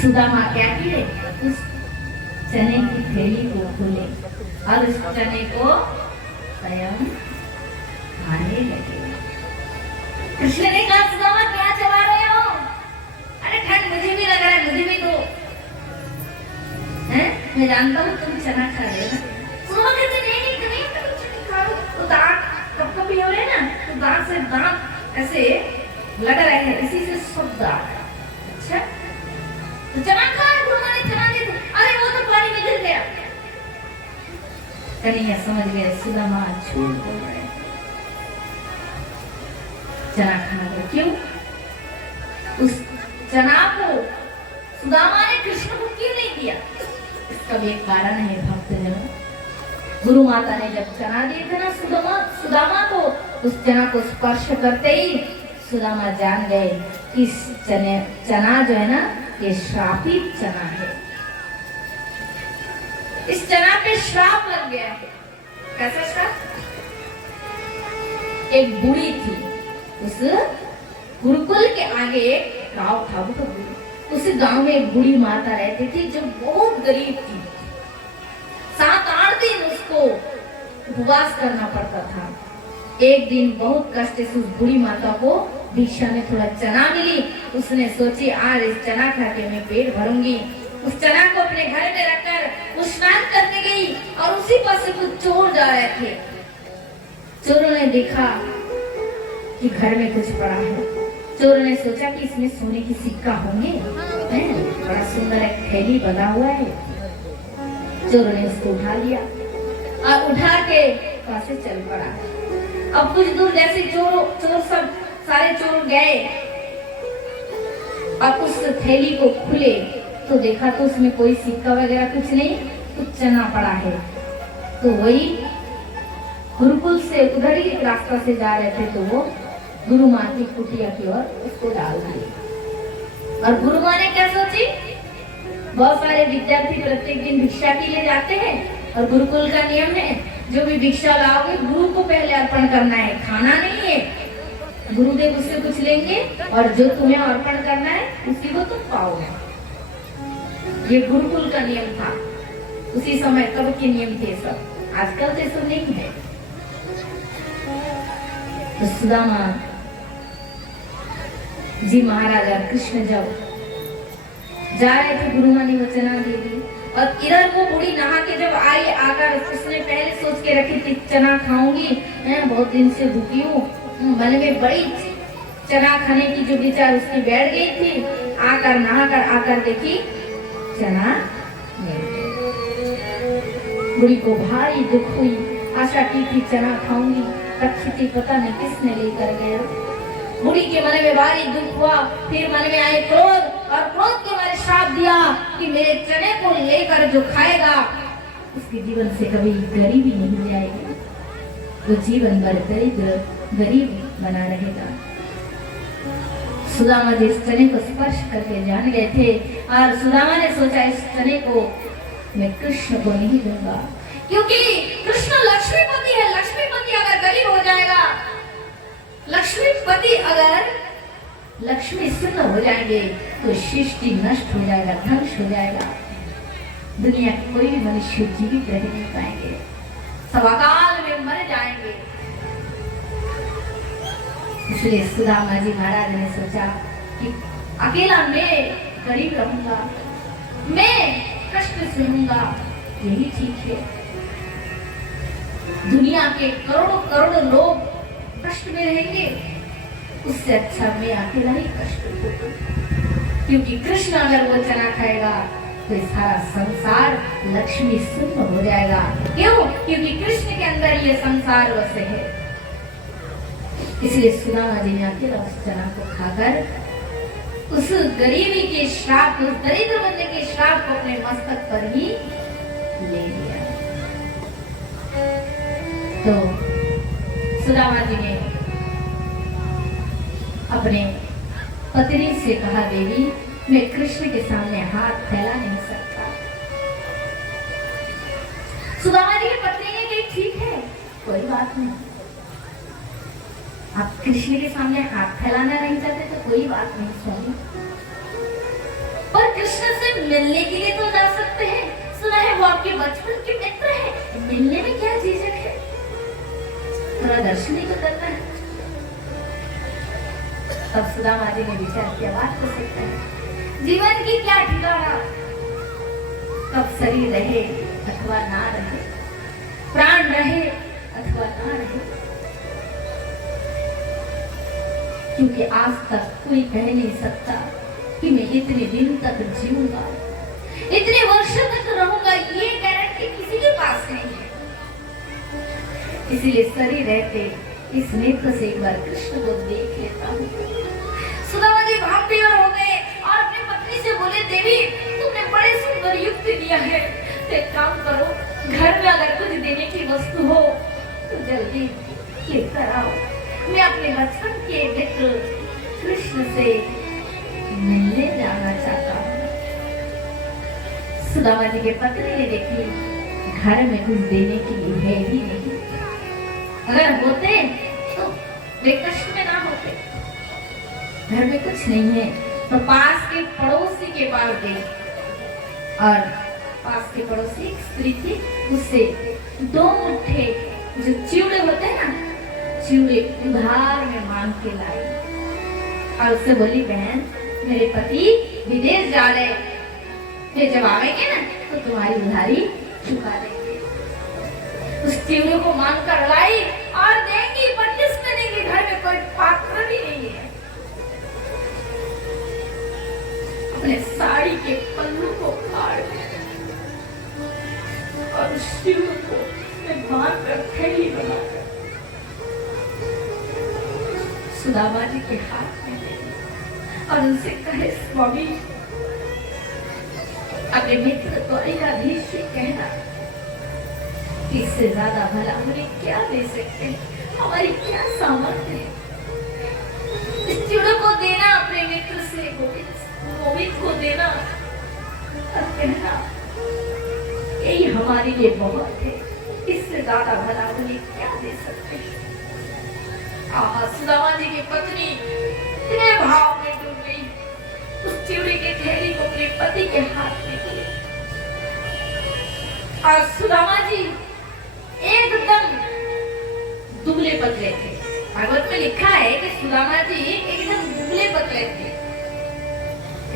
सुदामा क्या किए, उस चने की थैली को खोले और उस चने को स्वयं खाने लगे। कृष्ण ने कहा सुदामा क्या चबा रहे हो, अरे ठंड मुझे भी लग रहा है, मुझे भी दो, हैं? मैं जानता हूँ तुम चना खा रहे हो। सुदामा कहते नहीं चने खा लो, तो दांत कभी हो रहे ना, तो दांत से दांत ऐसे लग रहे हैं, इसी से सब दांत। अच्छा तो चना खा, गुरु ने चना दे दी, अरे वो तो पानी में गिर गया। कन्हैया समझ गए सुदामा झूठ बोल रहे, चना खा लो। क्यों? उस चना को सुदामा ने कृष्ण को क्यों नहीं दिया, इसका भी एक कारण है भक्तजनों। गुरु माता ने जब चना दिए थे ना सुदामा को, उस चना को स्पर्श करते ही सुदामा जान गए कि चना जो है ना ये श्रापित चना है, इस चना पे श्राप लग गया है। कैसा श्राप? एक बूढ़ी थी, उस गुरुकुल के आगे एक गांव था, उस गांव में एक बूढ़ी माता रहती थी जो बहुत गरीब थी। 7-8 दिन उसको उपवास करना पड़ता था। एक दिन बहुत कष्ट से उस बूढ़ी माता को भिक्षा में थोड़ा चना मिली, उसने सोची आज इस चना खा के मैं पेट भरूंगी। उस चना को अपने घर में रखकर वो स्नान करने गई और उसी पास से कुछ चोर जा रहे थे। चोरों ने देखा कि घर में कुछ पड़ा है, चोरों ने सोचा कि इसमें सोने की सिक्का होंगे, बड़ा सुंदर एक थैली बना हुआ है। चोरों ने उसको उठा लिया और उठा के पास से चल पड़ा। अब कुछ दूर जैसे चोर सब सारे चोर गए, अब उस थैली को खुले तो देखा तो उसमें कोई सिक्का वगैरह कुछ नहीं, कुछ चना पड़ा है। तो वही गुरुकुल से उधर ही एक रास्ता से जा रहे थे, तो वो गुरु माँ की कुटिया की ओर उसको डाल दिए। और गुरु माँ ने क्या सोची, बहुत सारे विद्यार्थी प्रत्येक दिन भिक्षा के लिए जाते हैं और गुरुकुल का नियम है जो भी भिक्षा लाओगे गुरु को पहले अर्पण करना है, खाना नहीं है। गुरुदेव उससे कुछ लेंगे और जो तुम्हें अर्पण करना है उसी को तुम पाओगे। ये गुरुकुल का नियम था, उसी समय कब के नियम थे सब, आजकल तो सब नहीं है। तो सुदामा जी महाराजा कृष्ण जब जा रहे थे गुरु माँ ने वचना दे दी, और इधर वो बूढ़ी नहा के जब आई, आकर उसने पहले सोच के रखी थी चना खाऊंगी, मैं बहुत दिन से भूखी हूँ, मन में बड़ी चना खाने की जो विचार उसकी बैठ गई थी। आकर नहाकर आकर देखी चना नहीं। बुढ़ी को भारी दुख हुई, आशा की थी चना खाऊंगी, रखी थी पता नहीं किसने लेकर गया। बुढ़ी के मन में भारी दुख हुआ, फिर मन में आए क्रोध, और क्रोध के मारे श्राप दिया कि मेरे चने को लेकर जो खाएगा उसके जीवन से कभी गरीबी नहीं जाएगी, वो जीवन भर गरीब बना रहेगा। सुदामा जी इस चने को स्पर्श करके जान गए थे, और सुदामा ने सोचा इस चने को मैं कृष्ण को नहीं दूंगा, क्योंकि कृष्ण लक्ष्मीपति है। लक्ष्मीपति अगर गरीब हो जाएगा, लक्ष्मीपति अगर लक्ष्मी शून्य हो जाएंगे तो सृष्टि नष्ट हो जाएगा, ध्वंस हो जाएगा, दुनिया के कोई भी मनुष्य जीवित रह नहीं पाएंगे, सब अकाल में मर जाएंगे। इसलिए सुदामा जी महाराज ने सोचा कि अकेला मैं गरीब रहूंगा, मैं कष्ट सहूंगा, यही ठीक है। दुनिया के करोड़ों करोड़ों लोग कष्ट में रहेंगे, उससे अच्छा मैं अकेला ही कष्ट भोगूं, क्योंकि कृष्ण अगर वो चना खाएगा तो सारा संसार लक्ष्मी शून्य हो जाएगा। क्यों? क्योंकि कृष्ण के अंदर ये संसार वसे है। इसलिए सुदामा जी ने अकेला उस चना को खाकर उस गरीबी के श्राप, उस दरिद्र बनने के श्राप को अपने मस्तक पर ही ले लिया। तो सुदामा जी ने अपने पत्नी से कहा, देवी मैं कृष्ण के सामने हाथ फैला नहीं सकता। सुदामा जी की पत्नी ने कहा ठीक है, कोई बात नहीं, आप कृष्ण के सामने हाथ फैलाना नहीं चाहते तो कोई बात नहीं स्वामी, पर कृष्ण से मिलने के लिए तो जा सकते हैं, सुना है वो आपके बचपन के मित्र हैं, मिलने में क्या झिझक है, थोड़ा दर्शन ही तो करना है। तब सुदामा जी ने विचार किया, बात तो सही है, जीवन की क्या ठिकाना, कब शरीर रहे अथवा ना रहे, प्राण रहे अथवा ना रहे, क्योंकि आज तक कोई कह नहीं सकता कि मैं इतने दिन तक जीऊंगा, इतने वर्षों तक रहूंगा, ये गारंटी किसी के पास नहीं है। इसीलिए शरीर रहते इस नेत्र से एक बार कृष्ण को देख लेता हूँ। सुदामा जी भावविभोर हो गए और अपनी पत्नी से बोले, देवी तुमने बड़े सुंदर युक्ति दिया है, तो एक काम करो, घर में अगर कुछ देने की वस्तु हो तो जल्दी लेकर आओ, मैं अपने बचपन के मित्र कृष्ण से मिलने जाना चाहता हूँ। सुदामा जी के पत्नी ने देखी घर में कुछ देने के लिए है ही नहीं, अगर होते तो वे कष्ट में ना होते, घर में कुछ नहीं है। तो पास के पड़ोसी के पास गई और पास के पड़ोसी एक स्त्री थी, उससे 2 मुट्ठे जो चिवड़े होते हैं ना, चिवड़े उधार में मांग के लाई और उससे बोली, बहन मेरे पति विदेश जा रहे, वे जब आवेंगे ना तो तुम्हारी उधारी चुका देंगे। उस चिवड़े को मांग कर लाई और देंगी, पर जिस महीने के घर में कोई पात्र भी नहीं है। अपने साड़ी के पल्लू को फाड़ और उस चिवड़े को बांध कर थैली बनाकर सुदामा जी के हाथ में दे और उनसे कहे, स्वामी अपने मित्र द्वारिकाधीश से कहना इससे ज्यादा भला उन्हें क्या दे सकते हैं? हमारी क्या सामर्थ्य है? इस चिड़ों को देना अपने मित्र से, गोविंद को देना और कहना यही हमारे लिए बहुत है, इससे ज्यादा भला उन्हें क्या दे सकते हैं? आहा, सुदामा जी की पत्नी इतने भाव में डूब गई, उस चिड़ी की थैली को अपने पति के हाथ में दी। और सुदामा जी एकदम दुबले पतले थे। भागवत में लिखा है कि सुदामा जी एकदम दुबले पतले थे,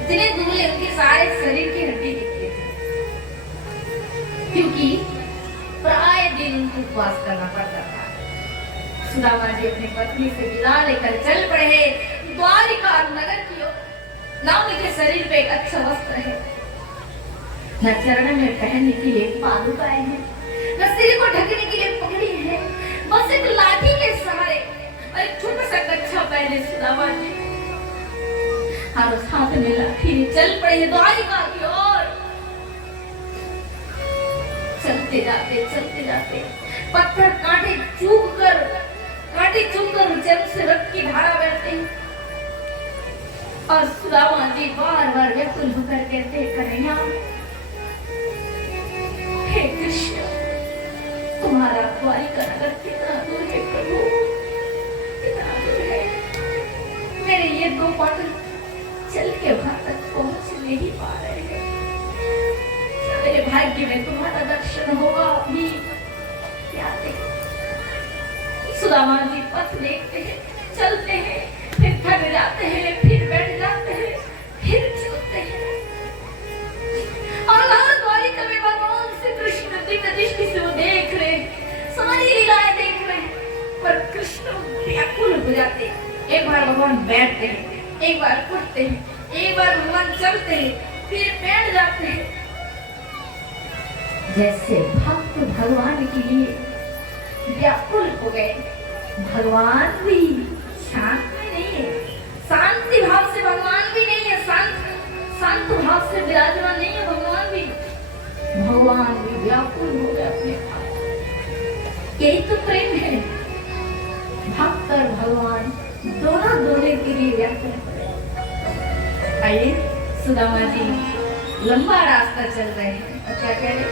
इतने दुबले उनके सारे शरीर की हड्डी दिखते थे, क्योंकि प्राय दिन उनको उपवास करना पड़ता था। सुदामा जी अपनी पत्नी से विदा लेकर चल पड़े द्वारिका नगर की ओर। न उनके शरीर पे एक अच्छा वस्त्र है, न चरण में पहनने के लिए पादुकाएं हैं, न सिर को ढकने के लिए पगड़ी है, बस एक लाठी के सहारे और एक छोटा सा कच्छा पहने सुदामा जी और उस हाथ में लाठी चल पड़े द्वारिका की ओर। चलते जाते पत्थर कांटे चूक कर जब से रक्त की धारा बहते हैं और सुदामा जी बार व्याकुल होकर कहते, कन्हैया, हे कृष्ण, तुम्हारा द्वारिका नगर कितना दूर है प्रभु, कितना दूर है। मेरे ये दो पाटल चल के वहां तक पहुंच नहीं पा रहे हैं। मेरे भाग्य में तुम्हारा दर्शन होगा भी क्या देखो। सुदामा जी पथ देखते हैं, चलते हैं, फिर थक जाते हैं, फिर बैठ जाते हैं, फिर चलते हैं और द्वारिका में भगवान श्री कृष्ण दिव्य दृष्टि से वो देख रहे, सारी लीलाएं देख रहे, पर कृष्ण व्याकुल हो जाते। एक बार भगवान बैठते हैं, एक बार उठते हैं, एक बार भगवान चलते हैं, फिर बैठ जाते हैं। जैसे भक्त भगवान के लिए व्याकुल हो गए। भगवान भी शांत में नहीं है, शांति भाव से भगवान भी नहीं है, शांत भाव से विराजमान नहीं है भगवान भी व्याकुल हो गए अपने आप। यही तो प्रेम है, भक्त और भगवान दोनों दोनों के लिए व्याकुल है। आइए, सुदामा जी लंबा रास्ता चल रहे हैं और क्या कह रहे,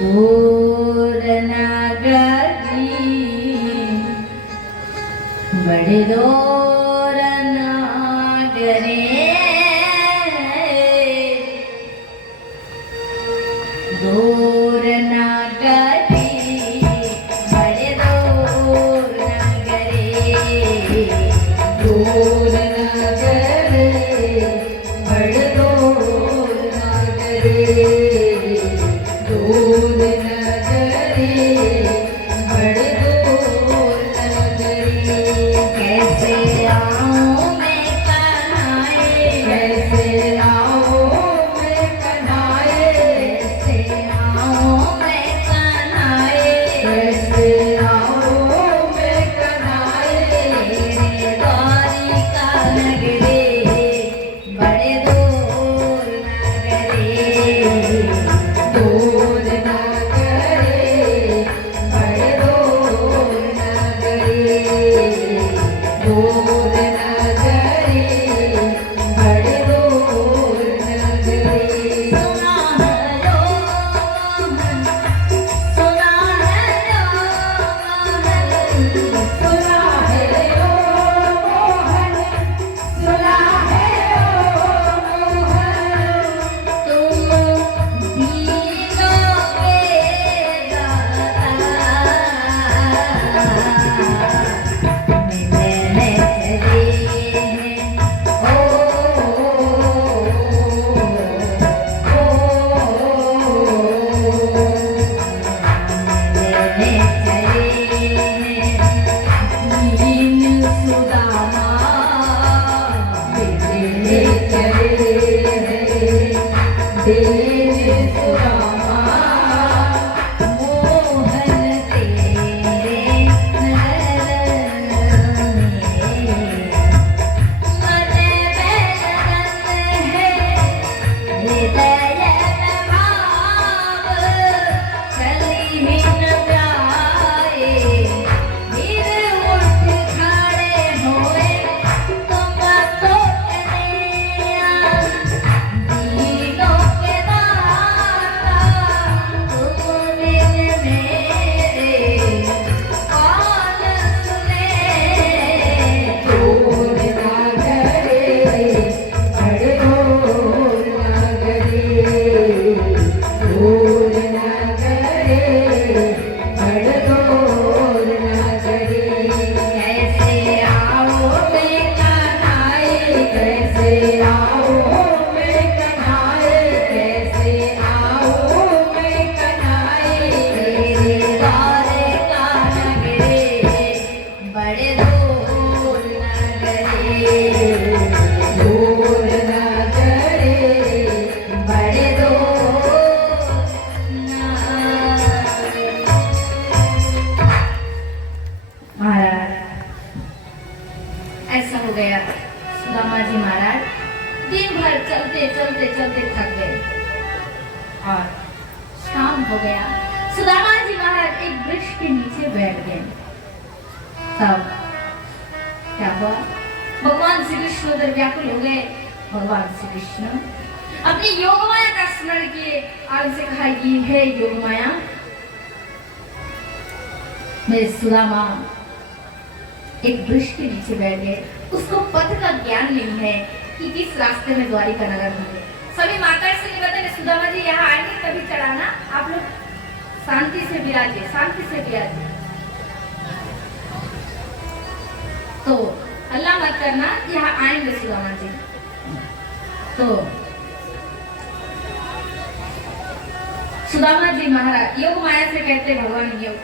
दूर नगरी बड़े दूर नगरे, दूर नगरी बड़े दूर नगरे, दूर नगरे बड़े दूर नगरे, दूर नगरी बड़े दूर नगरी। कैसे आऊं मैं कन्हाए, कैसे आऊं मैं कन्हाए, कैसे आऊं मैं कन्हाए, कैसे आऊं मैं कन्हाए, रे द्वारिका नगरी बड़े दूर नगरी, दूर नगरी बड़े दूर नगरी, दूर नगरी बड़े दूर नगरी। सुना है मोहन, सुना है मोहन, सुना है मोहन, सुना है मोहन, तुम दीनों के दाता मिलने चले हैं। मिलने चले हैं दीन सुदामा, मिलने चले हैं दीन सुदामा, मोहन तेरे नगर चलते चलते चलते थक गए और शाम हो गया। सुदामा जी महाराज एक वृक्ष के नीचे बैठ गए। तब क्या हुआ, भगवान श्री कृष्ण उधर व्याकुल हो गए। भगवान श्री कृष्ण अपनी योग माया का स्मरण किए और उसे कहा, ये है योग माया, मेरे सुदामा एक वृक्ष के नीचे बैठ गए। उसको पथ का ज्ञान नहीं है कि किस रास्ते में द्वारिका नगर होंगे। सभी माता से निवेदन है, सुदामा जी यहाँ आएंगे तभी चढ़ाना, आप लोग शांति से विराजिए, शांति से विराजिए। तो अल्लाह मत करना, यहाँ आएंगे सुदामा जी। तो सुदामा जी महाराज योग माया से कहते, भगवान योग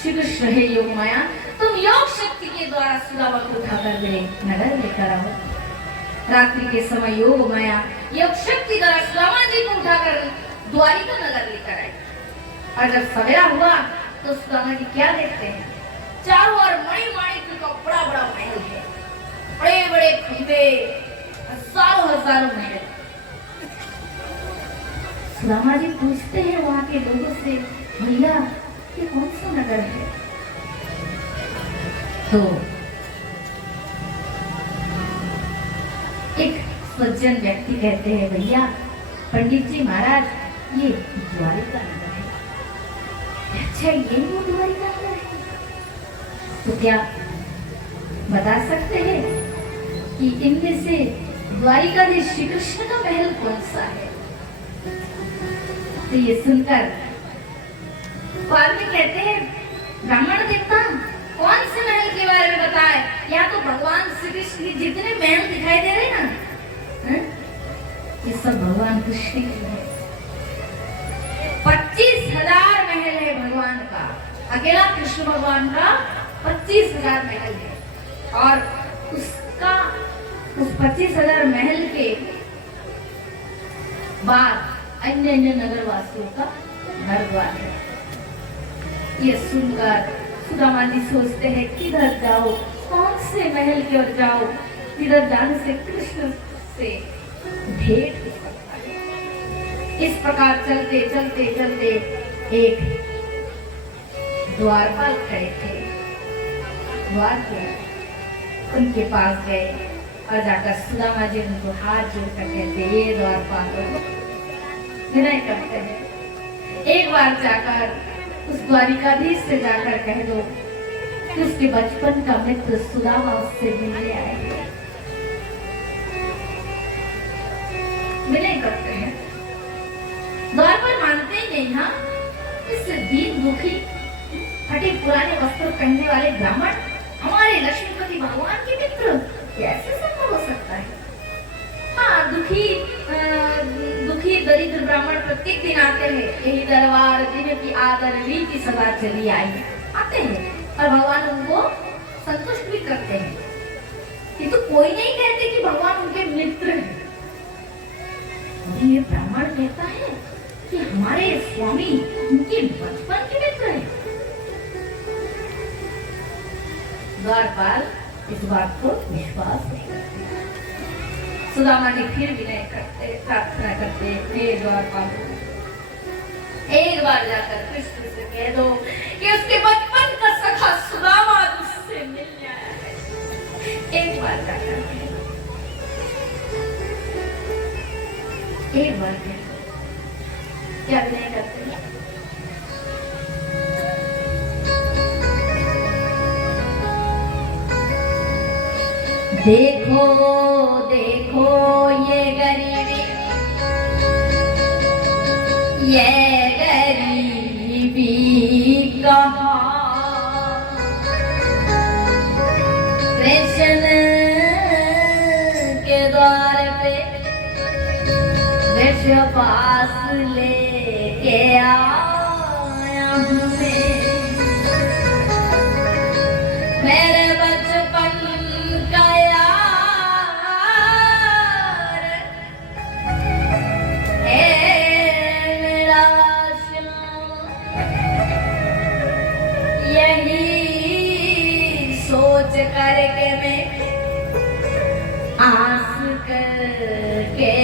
श्री कृष्ण है योग माया, तुम योग शक्ति के द्वारा सुदामा को उठाकर मेरे नगर लेकर आओ। रात्रि के समय योग माया योग शक्ति द्वारा सुदामा जी को उठाकर द्वारिका नगर लेकर आई। और जब सवेरा हुआ तो सुदामा जी क्या देखते हैं, चारों ओर मणि का बड़ा बड़ा महल है, बड़े बड़े खंबे, हजारों हजारों महल। सुदामा जी पूछते हैं वहां के लोगों से, भैया ये कौन सा नगर है? तो एक सज्जन व्यक्ति कहते हैं, भैया पंडित जी महाराज ये द्वारिका नगर है। अच्छा ये वो द्वारिका नगर है? तो क्या बता सकते हैं कि इनमें से द्वारिकाधीश श्री कृष्ण का महल कौन सा है? तो ये सुनकर बाद में कहते हैं, ब्राह्मण देवता कौन से महल के बारे में बताए? या तो भगवान श्री कृष्ण के जितने महल दिखाई दे रहे ना, ये सब भगवान कृष्ण के हैं। 25,000 महल है भगवान का, अकेला कृष्ण भगवान का 25,000 महल है। और उसका उस 25,000 महल के बाद अन्य अन्य नगरवासियों का घर द्वार है। ये सुनकर सुदामा जी सोचते हैं, किधर जाओ, कौन से महल की ओर जाओ, किधर जाने से कृष्ण से भेंट हो सकता है। इस प्रकार चलते चलते चलते एक द्वारपाल खड़े थे, द्वार के उनके पास गए और जाकर सुदामा जी उनको हाथ जोड़कर कहते, ये द्वारपाल विनय करते हैं, एक बार जाकर उस द्वारिकाधीश से जाकर कह दो कि उसके बचपन का मित्र सुदामा उससे मिलने आए। विनय करते हैं, द्वारपाल मानते ही नहीं। हाँ, इस दीन दुखी फटे पुराने वस्त्र पहनने वाले ब्राह्मण हमारे लक्ष्मीपति भगवान के मित्र कैसे संभव हो सकता है? हाँ, दुखी दरिद्र ब्राह्मण प्रत्येक दिन आते हैं, यही दरबार दिन की आदर रीति सदा चली आई है, आते हैं और भगवान उनको संतुष्ट भी करते हैं। किंतु कोई नहीं कहते कि भगवान उनके मित्र हैं। ये ब्राह्मण कहता है कि हमारे स्वामी उनके बचपन के मित्र हैं। द्वारपाल इस बात को विश्वास नहीं करते। सुदामा जी फिर विनय करते, प्रार्थना करते, हे द्वारपाल एक बार जाकर कृष्ण से कह दो कि उसके बचपन का सखा सुदामा उससे मिलने आया है। एक बार जाकर एक बार क्या विनय करते हैं? देखो देखो ये गरीबी, ये गरीबी कहाँ कृष्ण के द्वार पे विश्व पास लेके आया हूँ मेरे बचपन का यार है मेरा श्याम। यही सोच करके मैं आस करके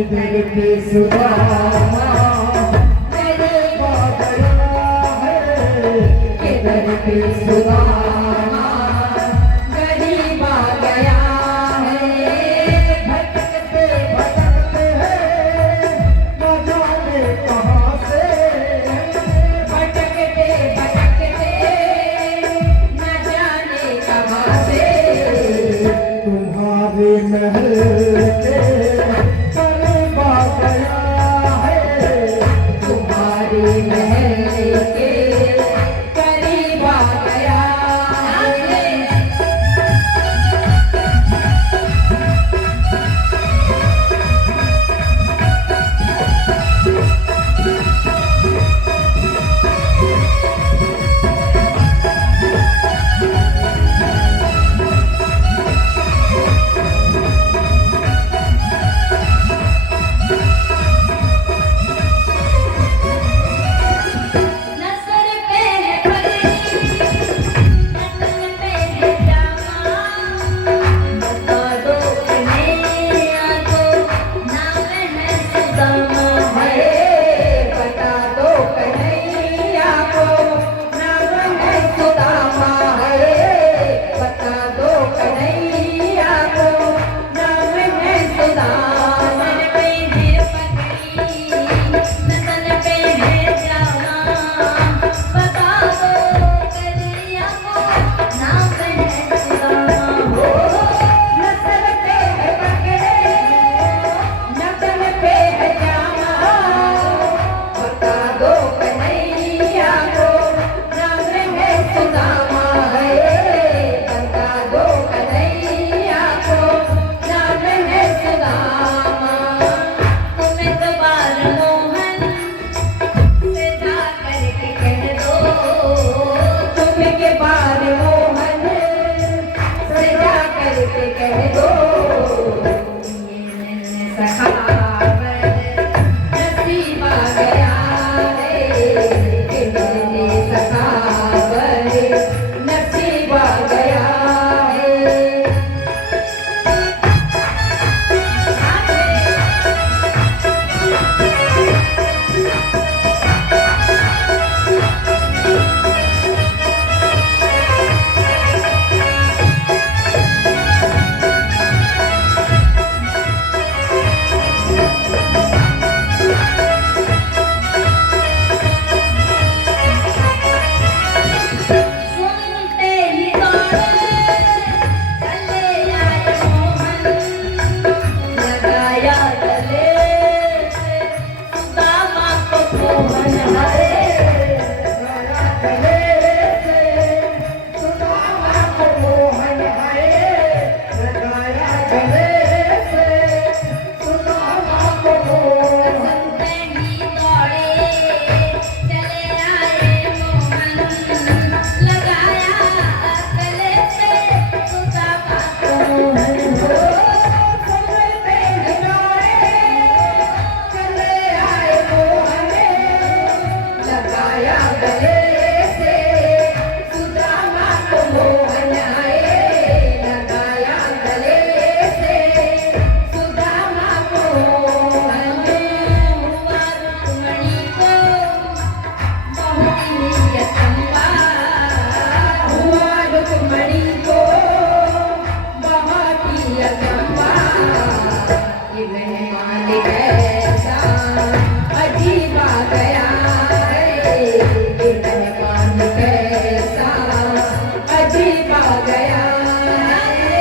किधर के सुदामा मेरे गया है, किधर के सुदामा गरीब आ गया है। भटकते भटकते हैं न जाने कहाँ से, भटकते भटकते न जाने कहाँ से। तुम्हारे महल के करीब आ गया है, तुम्हारे महल के करीब आ गया है। नसर पे है पगड़ी, नसर पे है जामा, बता दो कन्हैया को नाम है सुदामा। है बता दो कन्हैया को नाम है सुदामा है, बता दो कन्हैया को नाम है सुदामा। नसर पे है पगड़ी, नसर पे है जामा, बता दो कन्हैया को नाम है सुदामा। नसर पे है पगड़ी, नसर पे है जामा, बता दो कन्हैया को नाम है सुदामा है, बता दो कन्हैया को नाम है सुदामा। तुम्हें तो बाल मोहन से जा करके कह दो, तुम्हें के बाल मोहन सजा करके कह दो। ये सखावत नसीब आ गया है, इतने सखावत नसीब आ गया है। सुनते ही दौड़े चले आए मोहन, लगाया गले से सुदामा को मोहन। हरे गले से सुदामा को मोहन है, लगाया गले से सुदामा को मोहन। सुनते ही दौड़े चले आए मोहन, लगाया गले से सुदामा को मोहन। सुनते ही दौड़े चले आए मोहन, लगाया गले से सुदामा को मोहन है, लगाया गले से सुदामा को मोहन। हुआ रुक्मणी को बहुत ही अचंभा, हुआ रुक्मणी को बहुत ही अचंभा। ये मेहमान कैसा अजीब आ गया है, ये मेहमान कैसा अजीब आ गया है।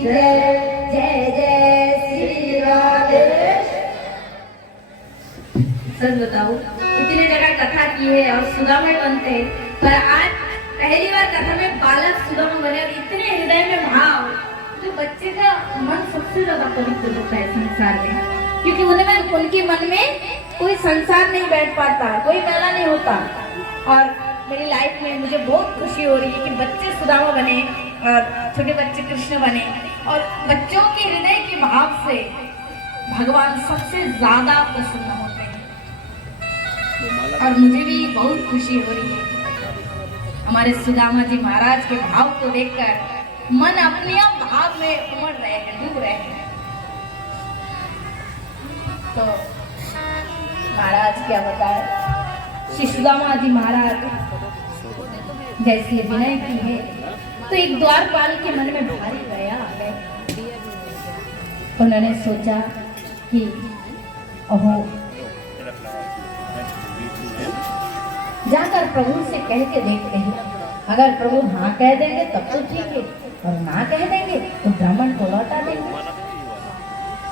जय जय जय श्री राधे। सच बताओ, इतने जगह कथा की है और सुदामा बनते हैं, पर आज पहली बार कथा में बालक सुदामा बने और इतने हृदय में भाव, जो बच्चे का मन सबसे ज्यादा पवित्र होता है संसार में, क्योंकि उनमें उनके मन में कोई संसार नहीं बैठ पाता, कोई मेला नहीं होता। और मेरी लाइफ में मुझे बहुत खुशी हो रही है कि बच्चे सुदामा बने और छोटे बच्चे कृष्ण बने, और बच्चों के हृदय के भाव से भगवान सबसे ज्यादा प्रसन्न होते हैं। और मुझे भी बहुत खुशी हो रही है हमारे सुदामा जी महाराज के भाव को देखकर, मन अपने आप भाव में उमड़ रहे हैं, डूब रहे हैं। तो महाराज क्या बताए, श्री सुदामा जी महाराज जैसे विनय की है, तो एक द्वारपाल के मन में भारी दया आ गई। उन्होंने सोचा कि ओहो, जाकर प्रभु से कह के देखते हैं, अगर प्रभु हाँ कह देंगे तब तो ठीक है, और ना कह देंगे तो ब्राह्मण को लौटा देंगे।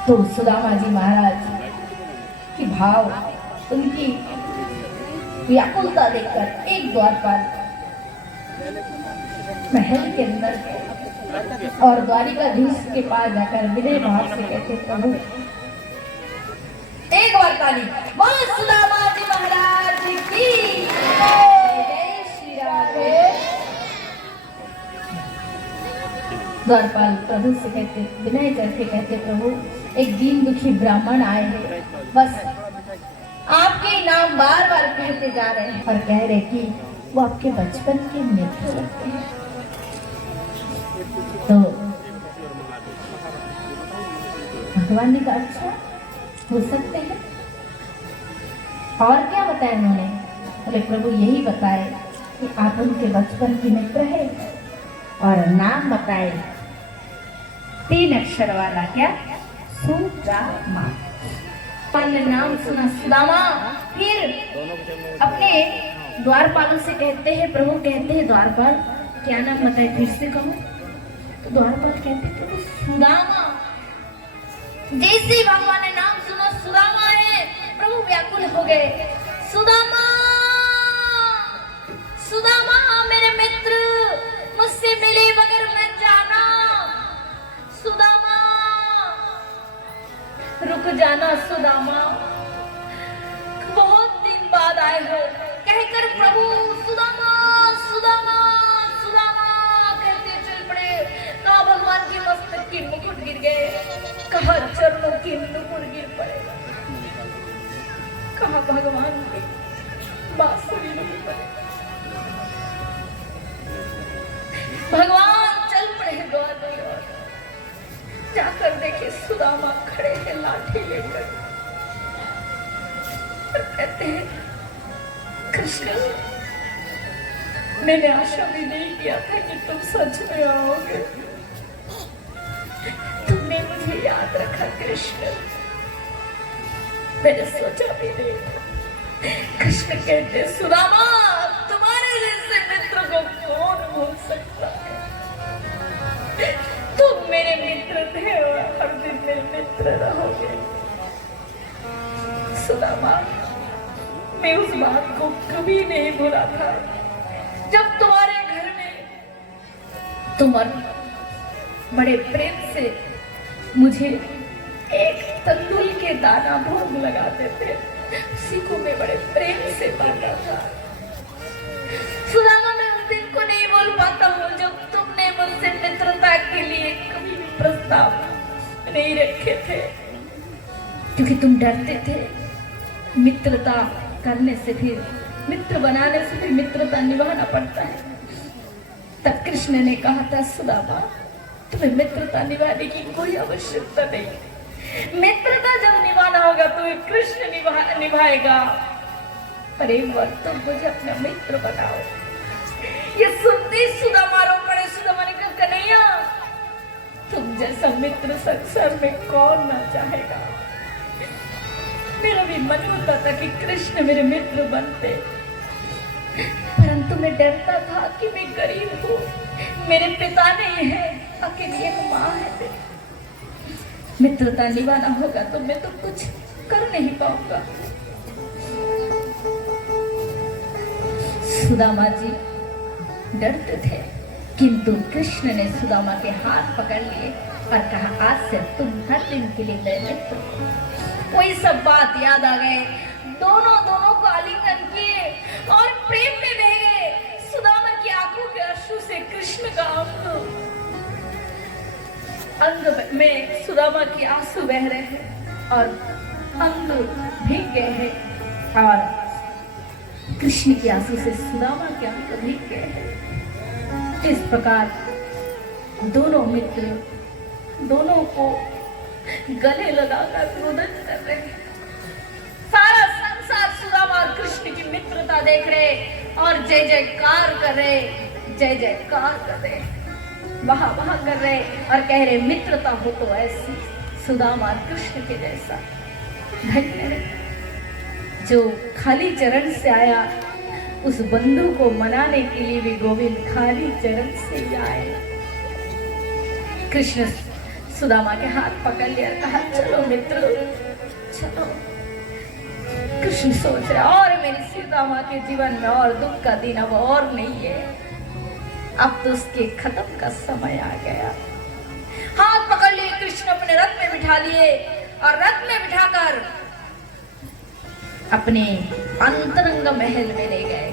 तो सुदामा जी महाराज की भाव, उनकी व्याकुलता देखकर एक द्वारपाल महल के अंदर और द्वारिकाधीश के पास जाकर विनय भाव से कहते, प्रभु एक बार ताली, बोल सुदामा जी महाराज की जय श्री राधे। द्वारपाल प्रभु से कहते, विनय करके कहते, प्रभु एक दीन दुखी ब्राह्मण आए हैं, बस आपके नाम बार बार कहते जा रहे हैं और कह रहे कि वो आपके बचपन के मित्र लगते हैं। तो भगवान ने कहा, अच्छा हो सकते हैं, और क्या बताया उन्होंने? बोले प्रभु यही बताए कि आप उनके बचपन के मित्र है, और नाम बताए 3 अक्षर वाला, क्या? सुदामा। ने नाम सुना सुदामा, फिर अपने द्वारपालों से कहते हैं, प्रभु कहते हैं द्वारपाल क्या नाम बताए, फिर से कहो। तो द्वारपाल कहते प्रभु सुदामा। जैसे ही भगवान ने नाम सुना सुदामा है, प्रभु व्याकुल हो गए, सुदामा सुदामा मेरे मित्र, मुझसे मिले बगैर मैं जाना, सुदामा रुक जाना, सुदामा बहुत दिन बाद आए हो, कहकर प्रभु सुदामा सुदामा सुदामा कहते चल पड़े। कहा भगवान के मस्तक की मुकुट गिर गए, कहा चरणों की नुपुर गिर पड़े, कहा भगवान की बांसुरी गिर पड़े। भगवान चल पड़े द्वार की ओर, जाकर देखे सुदामा खड़े हैं लाठी लेकर, और कहते हैं कृष्ण मैंने आशा भी नहीं किया था कि तुम सच में आओगे, तुमने मुझे याद रखा कृष्ण, मैंने सोचा भी नहीं था। कृष्ण कहते सुदामा तुम्हारे जैसे मित्र को कौन भूल सकता है, तुम मेरे मित्र थे और हर दिन मेरे मित्र रहोगे। सुदामा मैं उस बात को कभी नहीं भूला था जब तुम्हारे घर में तुम बड़े प्रेम से मुझे एक तंदूर के दाना भोग लगाते थे, उसी को मैं बड़े प्रेम से पाता था। सुदामा मैं उस दिन को नहीं बोल पाता हूँ जब तुमने मुझसे मित्रता के लिए कभी भी प्रस्ताव नहीं रखे थे, क्योंकि तुम डरते थे मित्रता करने से, फिर मित्र बनाने से फिर मित्रता निभाना पड़ता है। तब कृष्ण ने कहा था सुदामा तुम्हें मित्रता निभाने की कोई आवश्यकता नहीं, मित्रता जब निभाना होगा तो कृष्ण निभाएगा, पर एक बार तुम मुझे अपना मित्र बनाओ। ये सुनते सुदामा रो पड़े। सुदामा ने कहा कन्हैया तुम जैसा मित्र संसार में कौन ना चाहेगा, मेरा भी मन होता था कि कृष्ण मेरे मित्र बनते, परंतु तो मैं डरता था कि मैं गरीब हूँ, मेरे पिता नहीं है, अकेली एक माँ है मेरी। मित्रता निभाना होगा तो मैं तो कुछ कर नहीं पाऊंगा। सुदामा जी डरते थे, किंतु कृष्ण ने सुदामा के हाथ पकड़ लिए और कहा, आज से तुम हर दिन के लिए मेरे मित्र हो। वही सब बात याद आ गए, दोनों को आलिंगन किए और प्रेम में बह गए। सुदामा की आंखों के अश्रु से कृष्ण का अंग में सुदामा की आंसू बह रहे हैं और अंग भीग गए हैं और कृष्ण की आंसू से सुदामा के अंग भीग गए हैं। इस प्रकार दोनों मित्र दोनों को गले लगाकर रुदन कर रहे हैं। सारा संसार सुदामा और कृष्ण की मित्रता देख रहे और जय जयकार कर रहे, जय जयकार कर रहे, वहां कर रहे और कह रहे, मित्रता हो तो ऐसी सुदामा और कृष्ण के जैसा। धन्य है जो खाली चरण से आया, उस बंधु को मनाने के लिए भी गोविंद खाली चरण से ही आए। कृष्ण सुदामा के हाथ पकड़ लिया, कहा, चलो मित्र चलो। कृष्ण सोच रहा, और मेरी सुदामा के जीवन में और दुख का दिन अब और नहीं है, अब तो उसके खत्म का समय आ गया। हाथ पकड़ लिए कृष्ण, अपने रथ में बिठा लिए और रथ में बिठाकर अपने अंतरंग महल में ले गए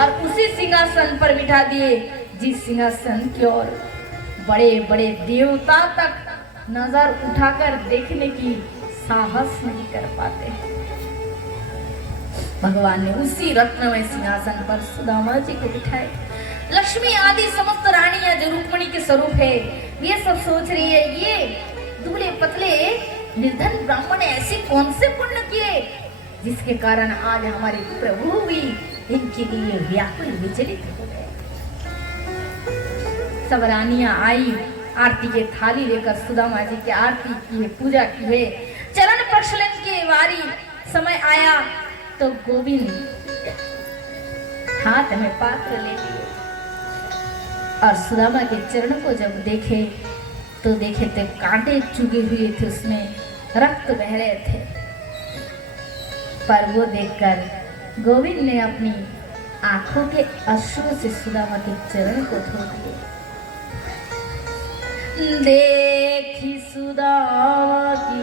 और उसी सिंहासन पर बिठा दिए जिस सिंहासन की ओर बड़े बड़े देवता तक नजर उठाकर देखने की साहस नहीं कर पाते। भगवान ने उसी रत्नमय सिंहासन पर सुदामा जी को बिठाए। लक्ष्मी आदि समस्त रानियां जो रुक्मिणी के स्वरूप है, ये सब सोच रही है, ये दुबले पतले निर्धन ब्राह्मण ने ऐसे कौन से पुण्य किए जिसके कारण आज हमारे प्रभु भी इनके लिए व्याकुल विचलित हो गए। सब रानियां आई, आरती के थाली लेकर सुदामा जी की आरती की, पूजा की है। चरण प्रक्षालन की वारी समय आया तो गोविंद हाथ में पात्र ले लिए और सुदामा के चरण को जब देखे तो कांटे चुगे हुए थे, उसमें रक्त बह रहे थे। पर वो देखकर गोविंद ने अपनी आंखों के अश्रु से सुदामा के चरण को धो दिए। देखी सुदामा की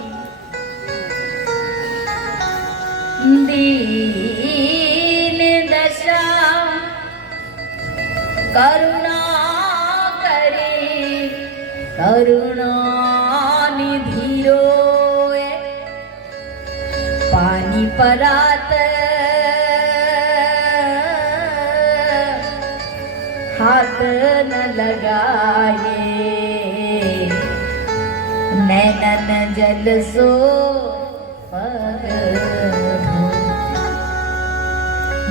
दीन दशा, करुणा करे करुणा निधि रोए, पानी परात हाथ न लगाए, नैनन जल सो पग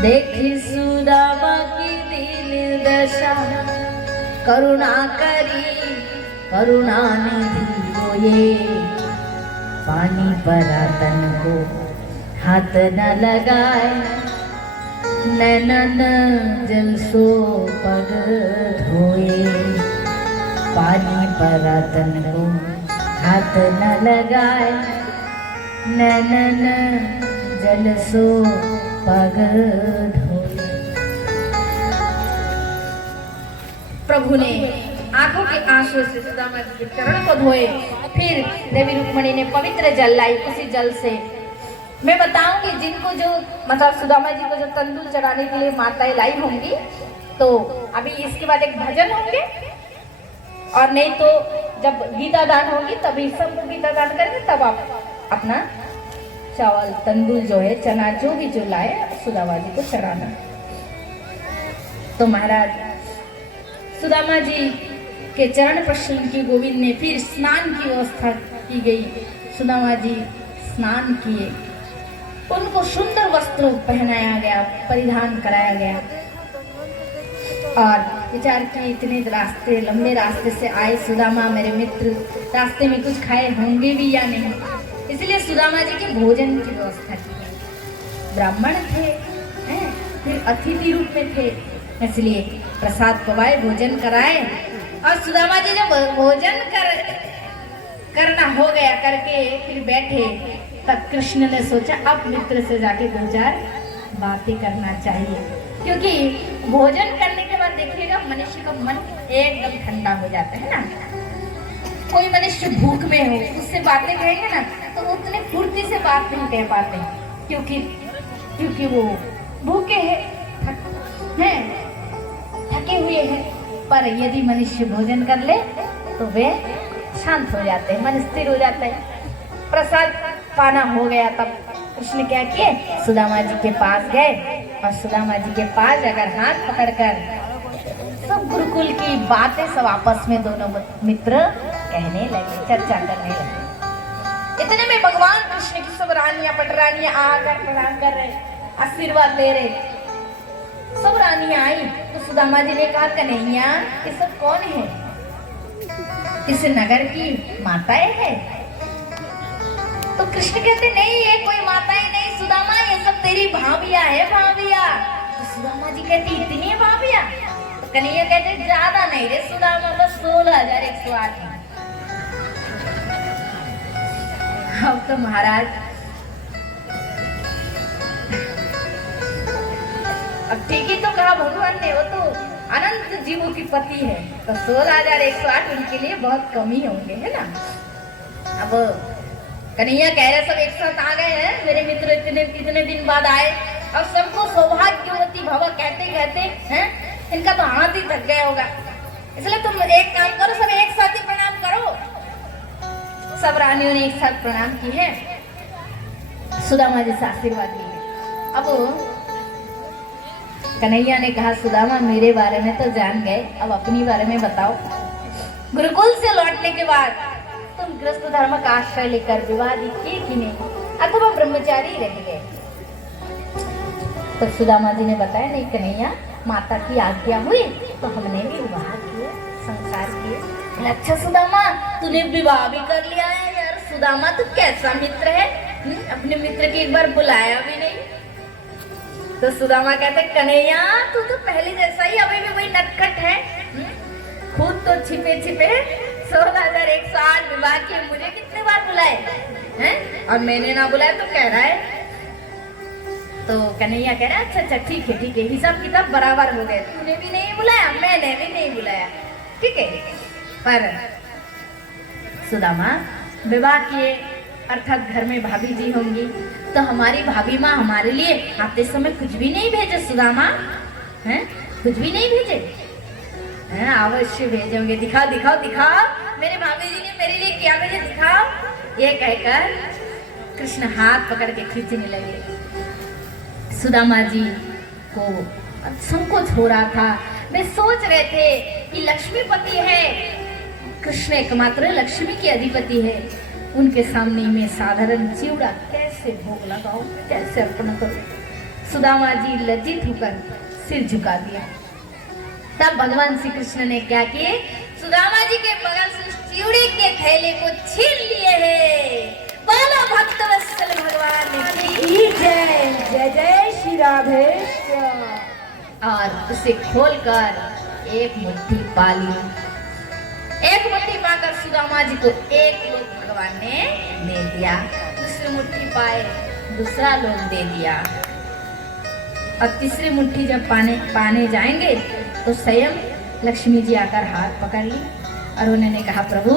देखी सुदामा की दीन दशा, करुणा करी करुणा निधि रोए, पानी परातन को हाथ न लगाए, नैनन जल सो पग धोए, पानी परातन को हाथ न लगाए, नैनन जल सो पग धोए। प्रभु ने आंखों के आंसू से सुदामा जी के चरण को धोए। फिर देवी रुक्मिणी ने पवित्र जल लाई, उसी जल से मैं बताऊंगी जिनको जो मतलब सुदामा जी को जो तंदूर चढ़ाने के लिए माताएं लाई होंगी, तो अभी इसके बाद एक भजन होंगे और नहीं तो जब गीता दान होगी तभी सबको गीता दान करेंगे, तब आप अपना चावल तंदूर जो है चना जो भी जो लाए सुदामा जी को चढ़ाना। तो महाराज सुदामा जी के चरण प्रक्षालन की गोविंद ने फिर स्नान की व्यवस्था की गई। सुदामा जी स्नान किए, उनको सुंदर वस्त्र पहनाया गया, परिधान कराया गया और विचार किए इतने रास्ते लंबे रास्ते से आए सुदामा मेरे मित्र, रास्ते में कुछ खाए होंगे भी या नहीं, इसलिए सुदामा जी के भोजन की व्यवस्था की। ब्राह्मण थे हैं फिर अतिथि रूप में थे, इसलिए प्रसाद पवाए, भोजन कराए। और सुदामा जी जब भोजन करना हो गया करके फिर बैठे, तब कृष्ण ने सोचा अब मित्र से जाके 2-4 बातें करना चाहिए, क्योंकि भोजन करने के बाद देखिएगा मनुष्य का मन एकदम ठंडा हो जाता है ना। कोई मनुष्य भूख में हो, उससे बातें कहेंगे ना तो उतने फुर्ती से बात नहीं कह पाते, क्योंकि वो भूखे हैं, थके हुए हैं। पर यदि मनुष्य भोजन कर ले तो वे शांत हो जाते हैं, मन स्थिर हो जाता है। प्रसाद पाना हो गया, तब कृष्ण क्या किए, सुदामा जी के पास गए और सुदामा जी के पास अगर हाथ पकड़कर सब गुरुकुल की बातें सब आपस में दोनों मित्र कहने लगे, चर्चा करने लगे। इतने में भगवान कृष्ण की सब रानियां पटरानियां आकर प्रणाम कर रहे, आशीर्वाद ले रहे। सब रानियां आई तो सुदामा जी ने कहा, कन्हैया ये सब कौन है? इस नगर की माताएं हैं? तो कृष्ण कहते नहीं, ये कोई माताएं नहीं सुदामा, ये सब तेरी भाभिया है, भाभिया। तो सुदामा जी कहती इतनी भाभिया? तो कन्हैया कहते ज्यादा नहीं रे सुदामा, बस 16,108। अब तो महाराज अब ठीक ही तो कहा भगवान ने, वो तो अनंत जीवों की पति है, तो 16,108 उनके लिए बहुत कम ही होंगे, है ना। अब कन्हैया कह रहे सब एक साथ आ गए हैं, मेरे मित्र इतने दिन बाद आए और सबको सौभाग्यवती भव कहते कहते हैं, इनका तो हाथ ही थक गया होगा, इसलिए तुम एक काम करो, सब एक साथ ही प्रणाम करो। सब रानियों ने एक साथ प्रणाम की है, सुदामा जी से आशीर्वाद लिए। अब कन्हैया ने कहा, सुदामा मेरे बारे में तो जान गए, अब अपनी बारे में बताओ। गुरुकुल से लौटने के बाद तुम गृहस्थ धर्म का आश्रय लेकर विवादी किए कि नहीं, अथवा ब्रह्मचारी रह गए? तो सुदामा जी ने बताया, नहीं कन्हैया, माता की आज्ञा हुई तो हमने भी विवाह किए, संसार किए। अच्छा सुदामा, तूने विवाह भी कर लिया है? यार सुदामा तू कैसा मित्र है, अपने मित्र की एक बार बुलाया भी नहीं। तो सुदामा कहते, कन्हैया तू तो पहले जैसा ही अभी भी वही नटखट है, खुद तो छिपे छिपे 16,108 विवाह किए, मुझे कितने बार बुलाए हैं और मैंने ना बुलाया तो कह रहा है। तो कन्हैया कह रहा है, अच्छा ठीक है, हिसाब किताब बराबर हो गए, तूने भी नहीं बुलाया, मैंने भी नहीं बुलाया, ठीक है। पर सुदामा विवाह किए अर्थात घर में भाभी जी होंगी, तो हमारी भाभी माँ हमारे लिए आते समय कुछ भी नहीं भेजे सुदामा, हैं कुछ भी नहीं भेजे हैं? अवश्य भेजेंगे, दिखाओ मेरे भाभी जी ने मेरे लिए क्या भेजे, दिखाओ। ये कहकर कृष्ण हाथ पकड़ के खींचने लगे। सुदामा जी को संकोच हो रहा था, वे सोच रहे थे कि लक्ष्मीपति है, कृष्ण एकमात्र लक्ष्मी के अधिपति है, उनके सामने में साधारण चिवड़ा कैसे भोग लगाओ, कैसे अर्पण करो। सुदामा जी लज्जित होकर सिर झुका दिया। तब भगवान श्री कृष्ण ने क्या किए, सुदामा जी के बगल से चिवड़े के थैले को छीन लिए है। बोलो भक्त वत्सल भगवान की जय जय जय श्री राधेश्याम। और उसे खोलकर एक मुट्ठी पा ली। एक मुट्ठी पाकर सुदामा जी को एक लोग भगवान ने दे दिया, दूसरी मुट्ठी पाए दूसरा लोग दे दिया, और तीसरी मुट्ठी जब पाने जाएंगे तो स्वयं लक्ष्मी जी आकर हाथ पकड़ ली और उन्होंने कहा, प्रभु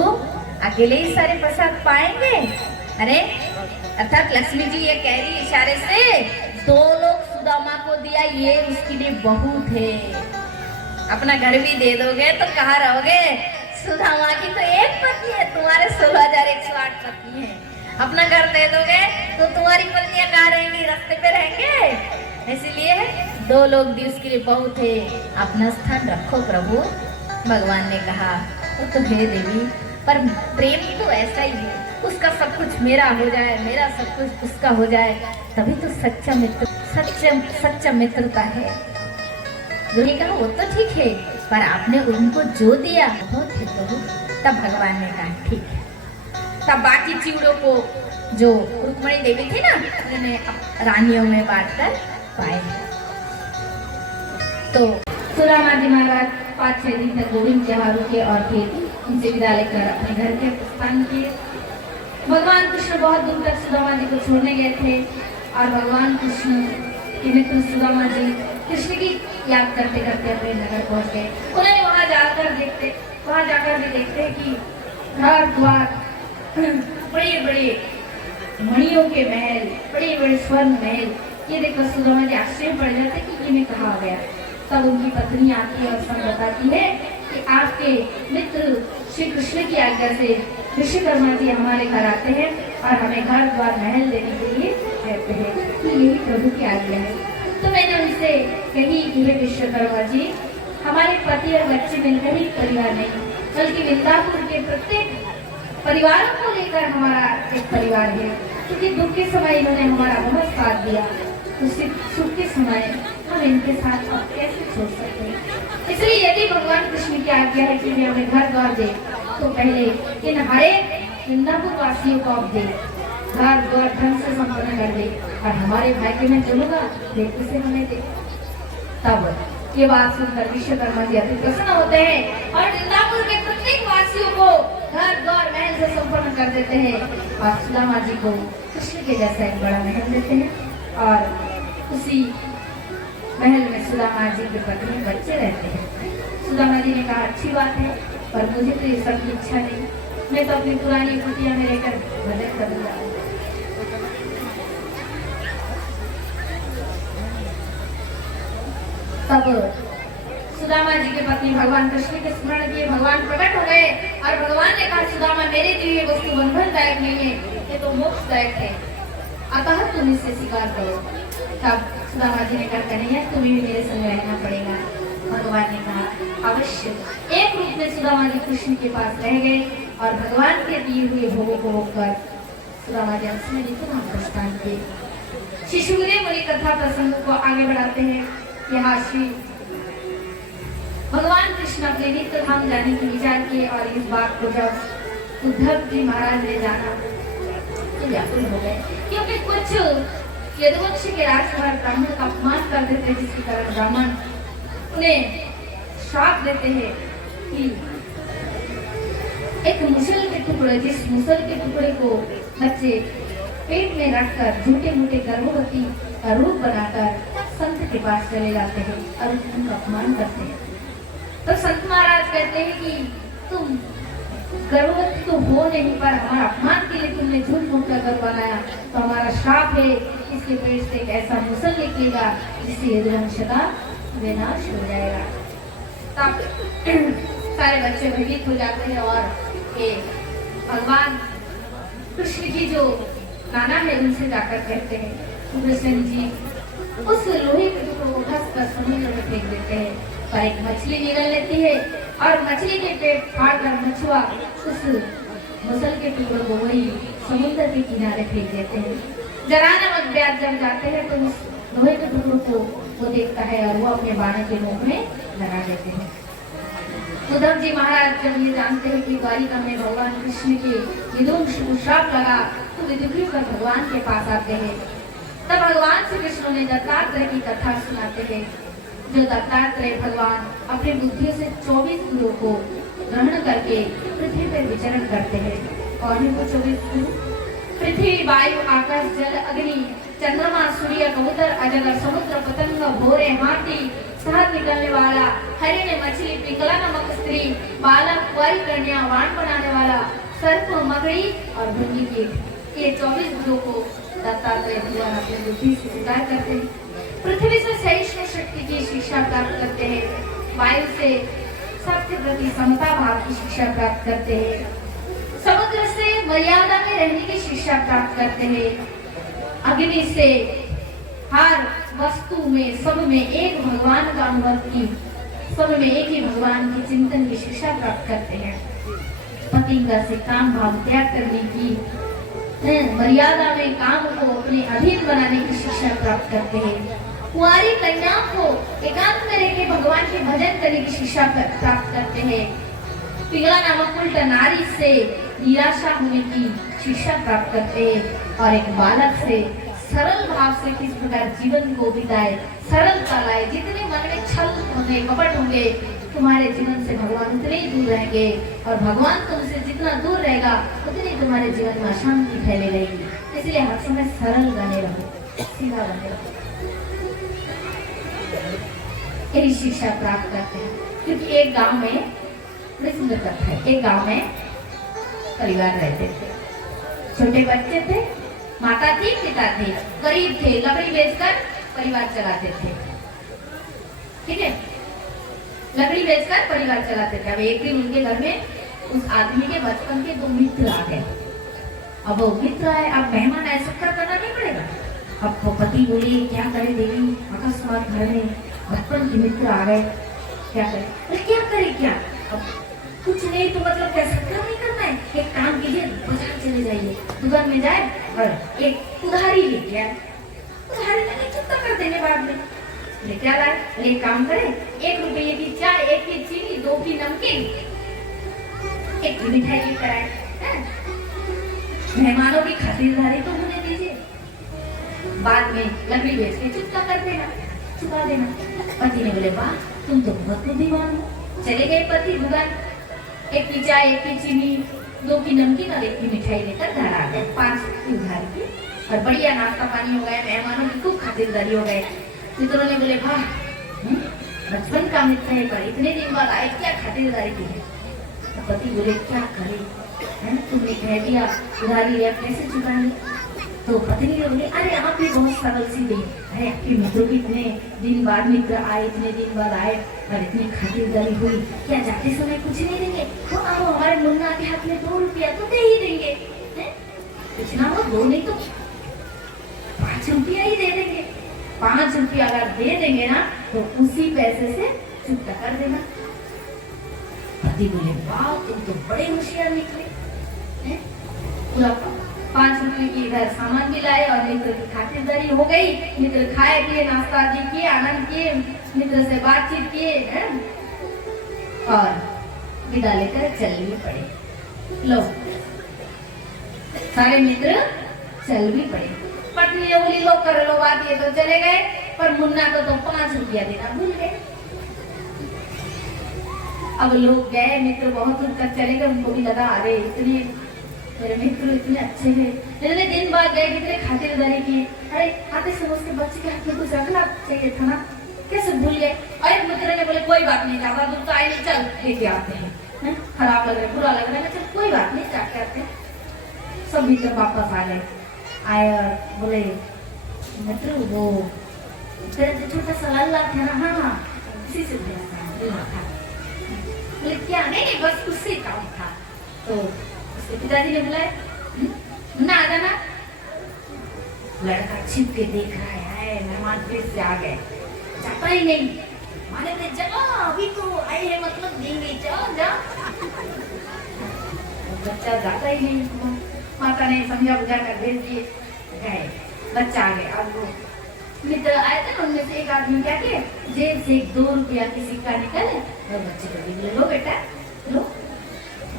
अकेले ही सारे प्रसाद पाएंगे? अरे अर्थात लक्ष्मी जी ये कह रही इशारे से, 2 लोग सुदामा को दिया, ये उसके लिए बहुत है, अपना घर भी दे दोगे तो कहाँ रहोगे? सुदामा की तो एक पत्नी है, तुम्हारे 16,108 पत्नी है, अपना घर दे दोगे तो तुम्हारी पत्नियां कहाँ रहेंगी, रास्ते पे रहेंगे, इसलिए 2 लोग भी उसके लिए बहुत है, अपना स्थान रखो प्रभु। भगवान ने कहा, वो तो है देवी, पर प्रेम तो ऐसा ही है, उसका सब कुछ मेरा हो जाए, मेरा सब कुछ उसका हो जाए, तभी तो सच्चा मित्रता है। दुनिया कहा, वो तो ठीक है, पर आपने उनको जो दिया बहुत है प्रभु। तब भगवान ने कहा ठीक है। तब बाकी चिवड़ों को जो रुक्मणी देवी थी ना, उन्होंने रानियों में बांटकर पाए। तो सुदामा जी महाराज 5-6 दिन तक गोविंद के यहाँ रुके और फिर उनसे विदा लेकर अपने घर के प्रस्थान किए। भगवान कृष्ण बहुत दूर तक सुदामा जी को छोड़ने गए थे और भगवान कृष्ण के मित्र सुदामा जी कृष्ण की याद करते करते अपने नगर पहुंच गए। उन्होंने वहां जाकर भी देखते हैं कि घर द्वार, बड़े बड़े मणियों के महल, बड़े बड़े स्वर्ण महल, ये देखकर सुदामा जी आश्चर्य पड़ जाते कि ये मैं कहाँ आ गया। तब उनकी पत्नी आती है और सब बताती है कि आपके मित्र श्री कृष्ण की आज्ञा से विश्वकर्मा जी हमारे घर आते हैं और हमें घर द्वार महल देने के लिए कहते हैं कि यही प्रभु की आज्ञा है। तो मैंने उनसे कही कि हे विश्वकर्मा जी, हमारे पति और बच्चे मिलकर ही परिवार नहीं, बल्कि वृंदावन के प्रत्येक परिवारों को लेकर हमारा एक परिवार है, क्योंकि दुख के समय इन्होंने हमारा बहुत साथ दिया, तो सुख के समय हम इनके साथ अब कैसे छोड़ सकते हैं। इसलिए यदि भगवान कृष्ण की आज्ञा है कि हमें घर द्वार दे, तो पहले इन हरे वृंदावन वासियों को अब दे, घर द्वार ढंग से संपन्न कर दे, और हमारे भाई के मैं चलूंगा देख उसे हमें दे। तब ये बात सुनकर विश्वकर्मा जी अति प्रसन्न होते हैं और वृंदावन के प्रत्येक वासियों को घर द्वार महल से संपन्न कर देते हैं और सुदामा जी को कृष्ण के जैसा एक बड़ा महल देते हैं और उसी महल में सुदामा जी के पत्नी बच्चे रहते हैं। सुदामा जी ने कहा अच्छी बात है, पर मुझे तो ये सब की इच्छा नहीं, मैं तो अपनी पुरानी कुटिया में रहकर भजन करूंगा। तब सुदामा जी के पत्नी भगवान कृष्ण के स्मरण किए, भगवान प्रकट हो गए और भगवान ने कहा सुदामा, मेरे लिए ये वस्तु बंधनदायक नहीं है, ये तो मोक्षदायक है, अतः तुम इसे स्वीकार करो। तब सुदामा जी ने कहा कन्हैया, तुम्हें भी मेरे संग रहना पड़ेगा। भगवान ने कहा अवश्य। एक रूप में सुदामा जी कृष्ण के पास रह गए और भगवान के दिए हुए भोगों को होकर सुदामा जी अपने नित्य प्रस्थान किए। श्री सुखदेव मुनि कथा प्रसंग को आगे बढ़ाते हैं। यहाँ श्री भगवान कृष्ण अपने नित्य धाम जाने की विचार किए और इस बात को जब उद्धव जी महाराज ने जाना तो व्याकुल हो गए, क्योंकि कुछ यदुवंश के राजकुमार ब्राह्मण का अपमान कर देते, जिसके कारण ब्राह्मण उन्हें श्राप देते हैं कि एक मुसल के टुकड़े, जिस मुसल के टुकड़े को बच्चे पेट में रखकर झूठे मूठे गर्भवती का रूप बनाकर संत के पास चले जाते हैं और उनका अपमान करते हैं। तो संत महाराज कहते हैं कि तुम गर्भवती तो हो नहीं, पर हमारा अपमान के लिए तुमने झूठ मूठ का गर्भ बनाया, तो हमारा श्राप है, इसके पेट से एक ऐसा मुसल निकलेगा जिससे यदुवंश का विनाश हो जाएगा। तब सारे बच्चे भयभीत हो जाते हैं और ये भगवान कृष्ण की जो नाना है उनसे जाकर कहते हैं, कृष्ण जी उस लोहे के टुकड़े को घस कर समुद्र में फेंक देते हैं, पर एक मछली निकल लेती है और मछली के पेट फाड़कर मछुआ उस मुसल के टुकड़े को वही समुद्र के किनारे फेंक देते हैं। जरा नमक ब्याज जब जाते हैं तो उस लोहे के टुकड़ों को वो देखता है और वो अपने बाण के मुख में लगा देते हैं। उद्धव जी महाराज जब ये जानते हैं कि द्वारिका में भगवान कृष्ण के यदुवंश को श्राप लगा, तो विदुषी पर भगवान के पास आते हैं। तब भगवान श्री कृष्ण ने दत्तात्रेय की कथा सुनाते हैं, जो दत्तात्रेय भगवान अपनी बुद्धि से 24 गुरुओं को ग्रहण करके पृथ्वी पर विचरण करते हैं। और है वो 24 गुरु? पृथ्वी, वायु, आकाश, जल, अग्नि, चंद्रमा, सूर्य, कबूतर, अजगर, समुद्र, पतंग, भोरे, हाथी, शहद निकलने वाला, हरिण, मछली, पिंगला नामक स्त्री, बालक, कुंवारी कन्या, वाण बनाने वाला, सर्प, मकड़ी और भृंगी कीट, ये 24 गुरुओं को दत्तात्रेय भगवान अपनी बुद्धि से स्वीकार करते हैं। पृथ्वी से सहिष्णु शक्ति की शिक्षा प्राप्त करते हैं। वायु से सबके प्रति समता भाव की शिक्षा प्राप्त करते हैं। समुद्र से मर्यादा में रहने की शिक्षा प्राप्त करते हैं। अग्नि से हर वस्तु में सब में एक भगवान का अनुभव की, सब में एक ही भगवान के चिंतन की शिक्षा प्राप्त करते हैं। पतिंगा से काम भाव त्याग करने की, मर्यादा में काम को अपने अधीन बनाने की शिक्षा प्राप्त करते हैं। कुंवारी कन्याओं को एकांत में रहकर भगवान के भजन करने की शिक्षा प्राप्त करते हैं। पिंगला नामक उल्टा नारी से निराशा होने की शिक्षा प्राप्त करते हैं और एक बालक से सरल भाव से किस प्रकार जीवन को बिताए, सरलता लाए। जितने मन में छल होंगे, कपट होंगे, तुम्हारे जीवन से भगवान उतने ही दूर रहेंगे, और भगवान तुमसे जितना दूर रहेगा उतनी तुम्हारे जीवन में अशांति फैले रहेगी। इसलिए हर समय सरल बने रहो, सीधा बने रहो। यही शिक्षा प्राप्त करते हैं। क्योंकि एक गांव में, बड़ी सुंदर कथा है, एक गांव में परिवार रहते थे, छोटे बच्चे थे, माता थी, पिता थे, गरीब थे, लकड़ी बेचकर परिवार चलाते थे। ठीक है, लकड़ी बेचकर परिवार चलाते थे। अब एक दिन उनके घर में उस आदमी के बचपन के 2 मित्र आ गए। अब वो मित्र आए, अब मेहमान आए, सत्कार करना नहीं पड़ेगा। अब वो पति बोले क्या करे देवी, अकस्मात घर में बचपन के मित्र आ गए, क्या करे? अरे क्या करे क्या? अब कुछ नहीं तो मतलब क्या सत्कार नहीं करना है? एक काम कीजिए, बाजार चले जाइए, दुकान में जाए और एक उधारी लेके आए। उधारी लेके चुकता कर देंगे बाद में। लेके आ लाए, एक काम करे, 1 रुपये की चाय, 1 की चीनी, 2 की नमकीन, 1 की मिठाई लेकर आए। मेहमानों की खातिरदारी तो होने दीजिए, बाद में लकड़ी बेच के चुकता कर देना, चुका देना। पति ने बोले वाह तुम तो बहुत बुद्धिमान हो। चले गए पति दुकान, 1 की चाय, 1 की चीनी, 2 की नमकीन और 1 की मिठाई लेकर घर आ गए, 5 की उधारी की, और बढ़िया नाश्ता पानी हो गया, मेहमानों की खूब खातिरदारी हो गए। मित्रों ने बोले वाह बचपन का मित्र है, पर इतने दिन बाद आए, क्या खातिरदारी की है? तो पति बोले क्या करे, तुमने कह दिया उधारी है, कैसे चुकाएंगे? तो पत्नी ने बोली अरे आप भी बहुत सरल सीधे, अरे आपके मित्रों की इतने दिन बाद मित्र आए, इतने दिन बाद आए और इतनी खातिरदारी हुई, क्या जाते समय कुछ नहीं देंगे? तो आओ हमारे मुन्ना के हाथ में 2 रुपया तो दे ही देंगे, कुछ ना हो 2 नहीं तो 5 रुपया ही दे देंगे। 5 रुपया अगर दे देंगे ना तो उसी पैसे से चुकता कर देना। पति बोले वाह तुम तो बड़े होशियार निकले। पूरा 5 रुपये की इधर सामान भी लाए और मित्र की खातिरदारी हो गई। मित्र खाए पिए, नाश्ता आदि किए, आनंद किए, मित्र से बातचीत किए और विदा लेकर चल भी पड़े। लो सारे मित्र चल भी पड़े। पत्नी ने बोली लो कर लो बात, ये तो चले गए, पर मुन्ना को तो 5 रुपया देना भूल गए। अब लोग गए, मित्र बहुत दूर तक चले गए, उनको भी लगा अरे इतने मेरे मित्र इतने अच्छे हैं, इतने दिन बाद गए, कितने खातिरदारी की, अरे आते समय उसके बच्चे के हाथ में कुछ रखना चाहिए था ना, कैसे भूल गए? और एक मित्र ने बोले कोई बात नहीं, ज्यादा दूर तो आए नहीं, चल लेके आते हैं, खराब लग रहा है, बुरा लग रहा है, चल कोई बात नहीं जाके आते हैं। सब मित्र वापस आ गए, आए और बोले मित्र वो तेरा जो छोटा सा लल्ला था ना, हाँ इसी से मिला था। बोले क्या? नहीं बस उससे काम था। तो उसके पिताजी ने बुलाया, ना आ जाना। लड़का छिप के देख रहा है, मेहमान फिर से आ गए, जाता ही नहीं। माने ने चलो अभी तो आए हैं, मतलब देंगे, चलो जा। बच्चा जाता ही नहीं। माता ने समझा बुझा कर भेज दिए, गए, बच्चा आ गया। अब वो मित्र आए थे, उनमें से एक आदमी क्या किया, जेब से 2 रुपया की सिक्का निकाले और बच्चे को दिए, लो बेटा लो।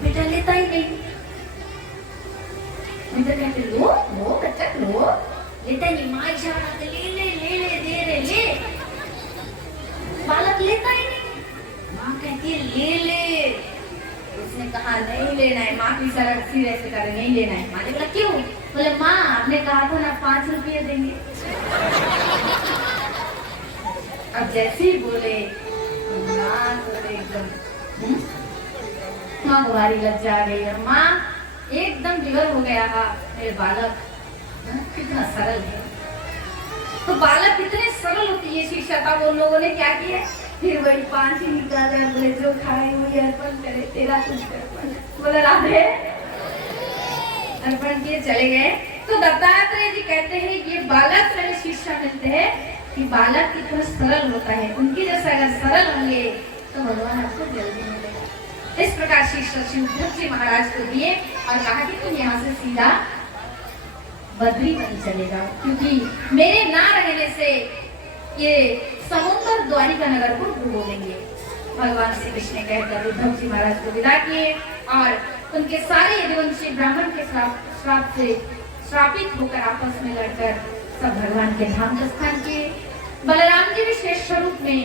बेटा लेता ही नहीं। मित्र कहते लो लो बच्चा लो, लेता ही नहीं। माँ इशारा करते ले ले ले ले दे रहे ले, बालक लेता ही नहीं। माँ कहती है ले ले, उसने कहा नहीं लेना है। माँ की सर सिर ऐसे करे नहीं लेना है। माँ ने बोला क्यों? बोले माँ आपने कहा था ना 5 रुपये देंगे। अब जैसे ही बोले माँ तो एकदम माँ तुम्हारी लज्जा आ गई, और माँ एकदम विवर हो गया। मेरे बालक कितना सरल है। तो बालक कितने सरल होती है शिक्षा था। वो लोगों ने क्या किया, फिर वही 5 ही निकाले, बोले जो खाए वही अर्पण करे, तेरा कुछ अर्पण। बोले राधे अर्पण किए चले गए। तो दत्तात्रेय जी कहते हैं ये बालक से शिक्षा मिलते हैं कि बालक कितना सरल होता है। उनकी जैसा अगर सरल होंगे तो भगवान आपको जल्दी मिलेगा। इस प्रकार शिक्षा शिवभूत जी महाराज को दिए और कहा कि तुम यहाँ से सीधा बद्री बन चलेगा, क्योंकि मेरे ना रहने से ये समुद्र द्वारिका नगर को डूबो देंगे। भगवान श्री कृष्ण ने कहकर उद्धव जी महाराज को विदा किए और उनके सारे यदुवंशी ब्राह्मण के श्राप से श्रापित होकर आपस में लड़कर सब भगवान के धाम प्रस्थान किए। बलराम जी भी श्रेष्ठ स्वरूप में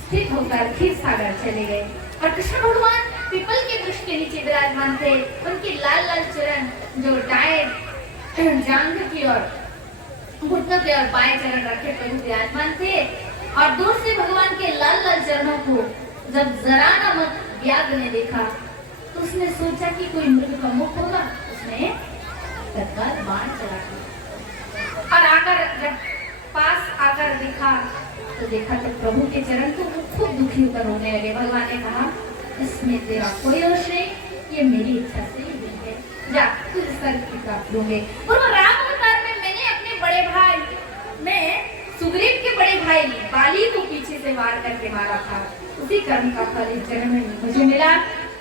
स्थित होकर क्षीर सागर चले गए और कृष्ण भगवान पीपल के वृक्ष के नीचे विराजमान थे। उनके लाल लाल चरण जो दाएं जांघ की और घुटनों पे और बाएं चरण रखे प्रभु विराजमान थे और दूर से भगवान के लाल लाल चरणों को जब जरा नामक व्याघ्र ने देखा तो उसने सोचा कि कोई मृग का मुख होगा। उसने तत्काल बाण चला दिया और आकर जब पास आकर देखा तो प्रभु के चरण को खूब दुखी होकर रोने लगे। भगवान ने कहा इसमें तेरा कोई दोष नहीं, ये मेरी इच्छा से ही हुई है, जा तुझे स्वर्ग की प्राप्ति होगी। पूर्व राम अवतार में मैंने अपने बड़े भाई में सुग्रीव के बड़े भाई बाली को पीछे से वार करके मारा था। उसी कर्म का फल इस जन्म में मुझे मिला।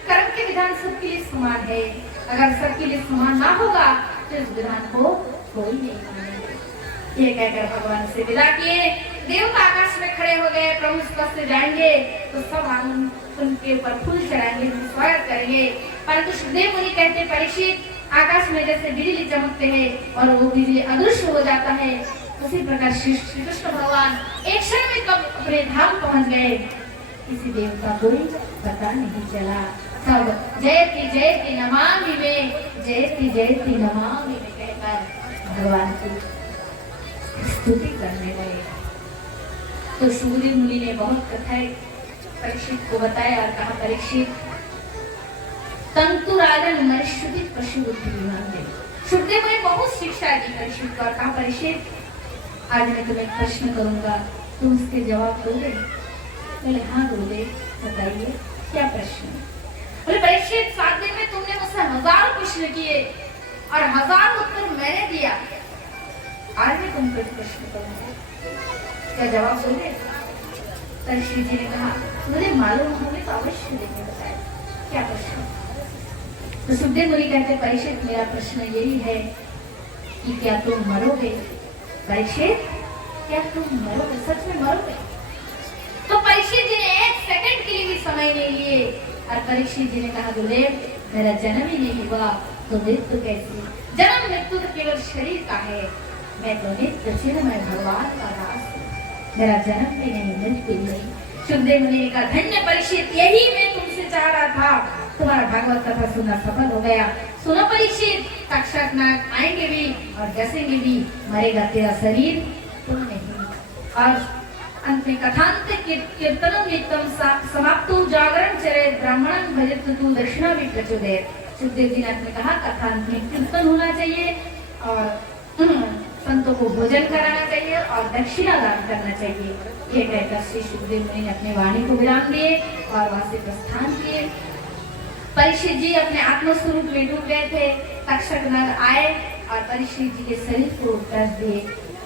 कर्म के विधान सबके लिए समान है, अगर सबके लिए समान ना होगा तो इस विधान को कोई नहीं मानेगा। ये कहकर भगवान से विदा किए। देवता आकाश में खड़े हो गए। प्रभु स्वर्ग से जाएंगे तो सब उनके ऊपर फूल चढ़ाएंगे, स्वागत करेंगे। परंतु सुखदेव मुनि कहते परीक्षित आकाश में जैसे बिजली चमकते हैं और वो बिजली अदृश्य हो जाता है, उसी प्रकार श्री कृष्ण भगवान एक क्षण में कब अपने धाम पहुंच गए किसी देवता को पता नहीं चला। सब जयति नमामि में, जयति नमामि में कहकर भगवान की स्तुति करने लगे। तो सुखदेव मुनि ने बहुत कथाएं परीक्षित को बताया और कहा परीक्षित तंतु राजन मनुष्य पशु बुद्धि विभाग। सुखदेव मुनि बहुत शिक्षा दी परीक्षित को और कहा परीक्षित आज मैं तुम्हें एक प्रश्न करूंगा, तुम उसके जवाब दोगे? बोले हाँ दोगे, बताइए क्या प्रश्न? बोले परीक्षित 7 दिन में तुमने मुझसे 1000 प्रश्न किए और 1000 उत्तर मैंने दिया, आज मैं तुमको एक प्रश्न करूंगा, क्या जवाब दोगे? परीक्षित जी ने कहा मुझे मालूम होगी तो अवश्य देंगे, बताए क्या प्रश्न? तो सुखदेव मुनि कहते परीक्षित मेरा प्रश्न यही है कि क्या तुम मरोगे? परीक्षित क्या तुम मरोगे, सच में मरोगे? तो परीक्षित जी ने 1 सेकंड के लिए भी समय नहीं लिए और परीक्षित जी ने कहा गुरुदेव मेरा जन्म ही नहीं हुआ तो मृत्यु कैसी? जन्म मृत्यु तो केवल शरीर का है, मैं तो नित्य चिन्मय भगवान का दास हूँ, मेरा जन्म भी नहीं मृत्यु भी नहीं। सुखदेव मुनि ने कहा धन्य परीक्षित, यही मैं तुमसे चाह रहा था, तुम्हारा भागवत कथा सुनना सफल हो गया। सुनो परीक्षित, तक्षक नाग आएंगे भी और डसेंगे भी, मरेगा तेरा शरीर, तुम नहीं। और अंत में कथांत कीर्तनम नित्यम समाप्तो जागरण चरे ब्राह्मणं भजत तू दक्षिणा भी प्रचोदय। सुखदेव जी ने कहा कथांत में कीर्तन होना चाहिए और संतों को भोजन कराना चाहिए और दक्षिणा दान करना चाहिए। ये कहकर श्री सुखदेव मुनि ने अपने वाणी को विराम दिए और वहां से प्रस्थान किए। परीक्षित जी अपने आत्मस्वरूप में डूब गए थे। तक्षक नाग आए और परीक्षित जी के शरीर को डस दिए,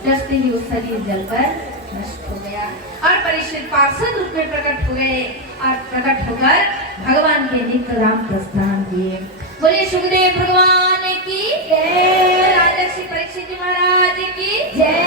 डसते ही वो शरीर जलकर नष्ट हो गया और परीक्षित पार्षद रूप में प्रकट हो गए और प्रकट होकर भगवान के नित्य राम प्रस्थान किए। बोले सुखदेव भगवान की जय, राजर्षि परीक्षित महाराज की जय।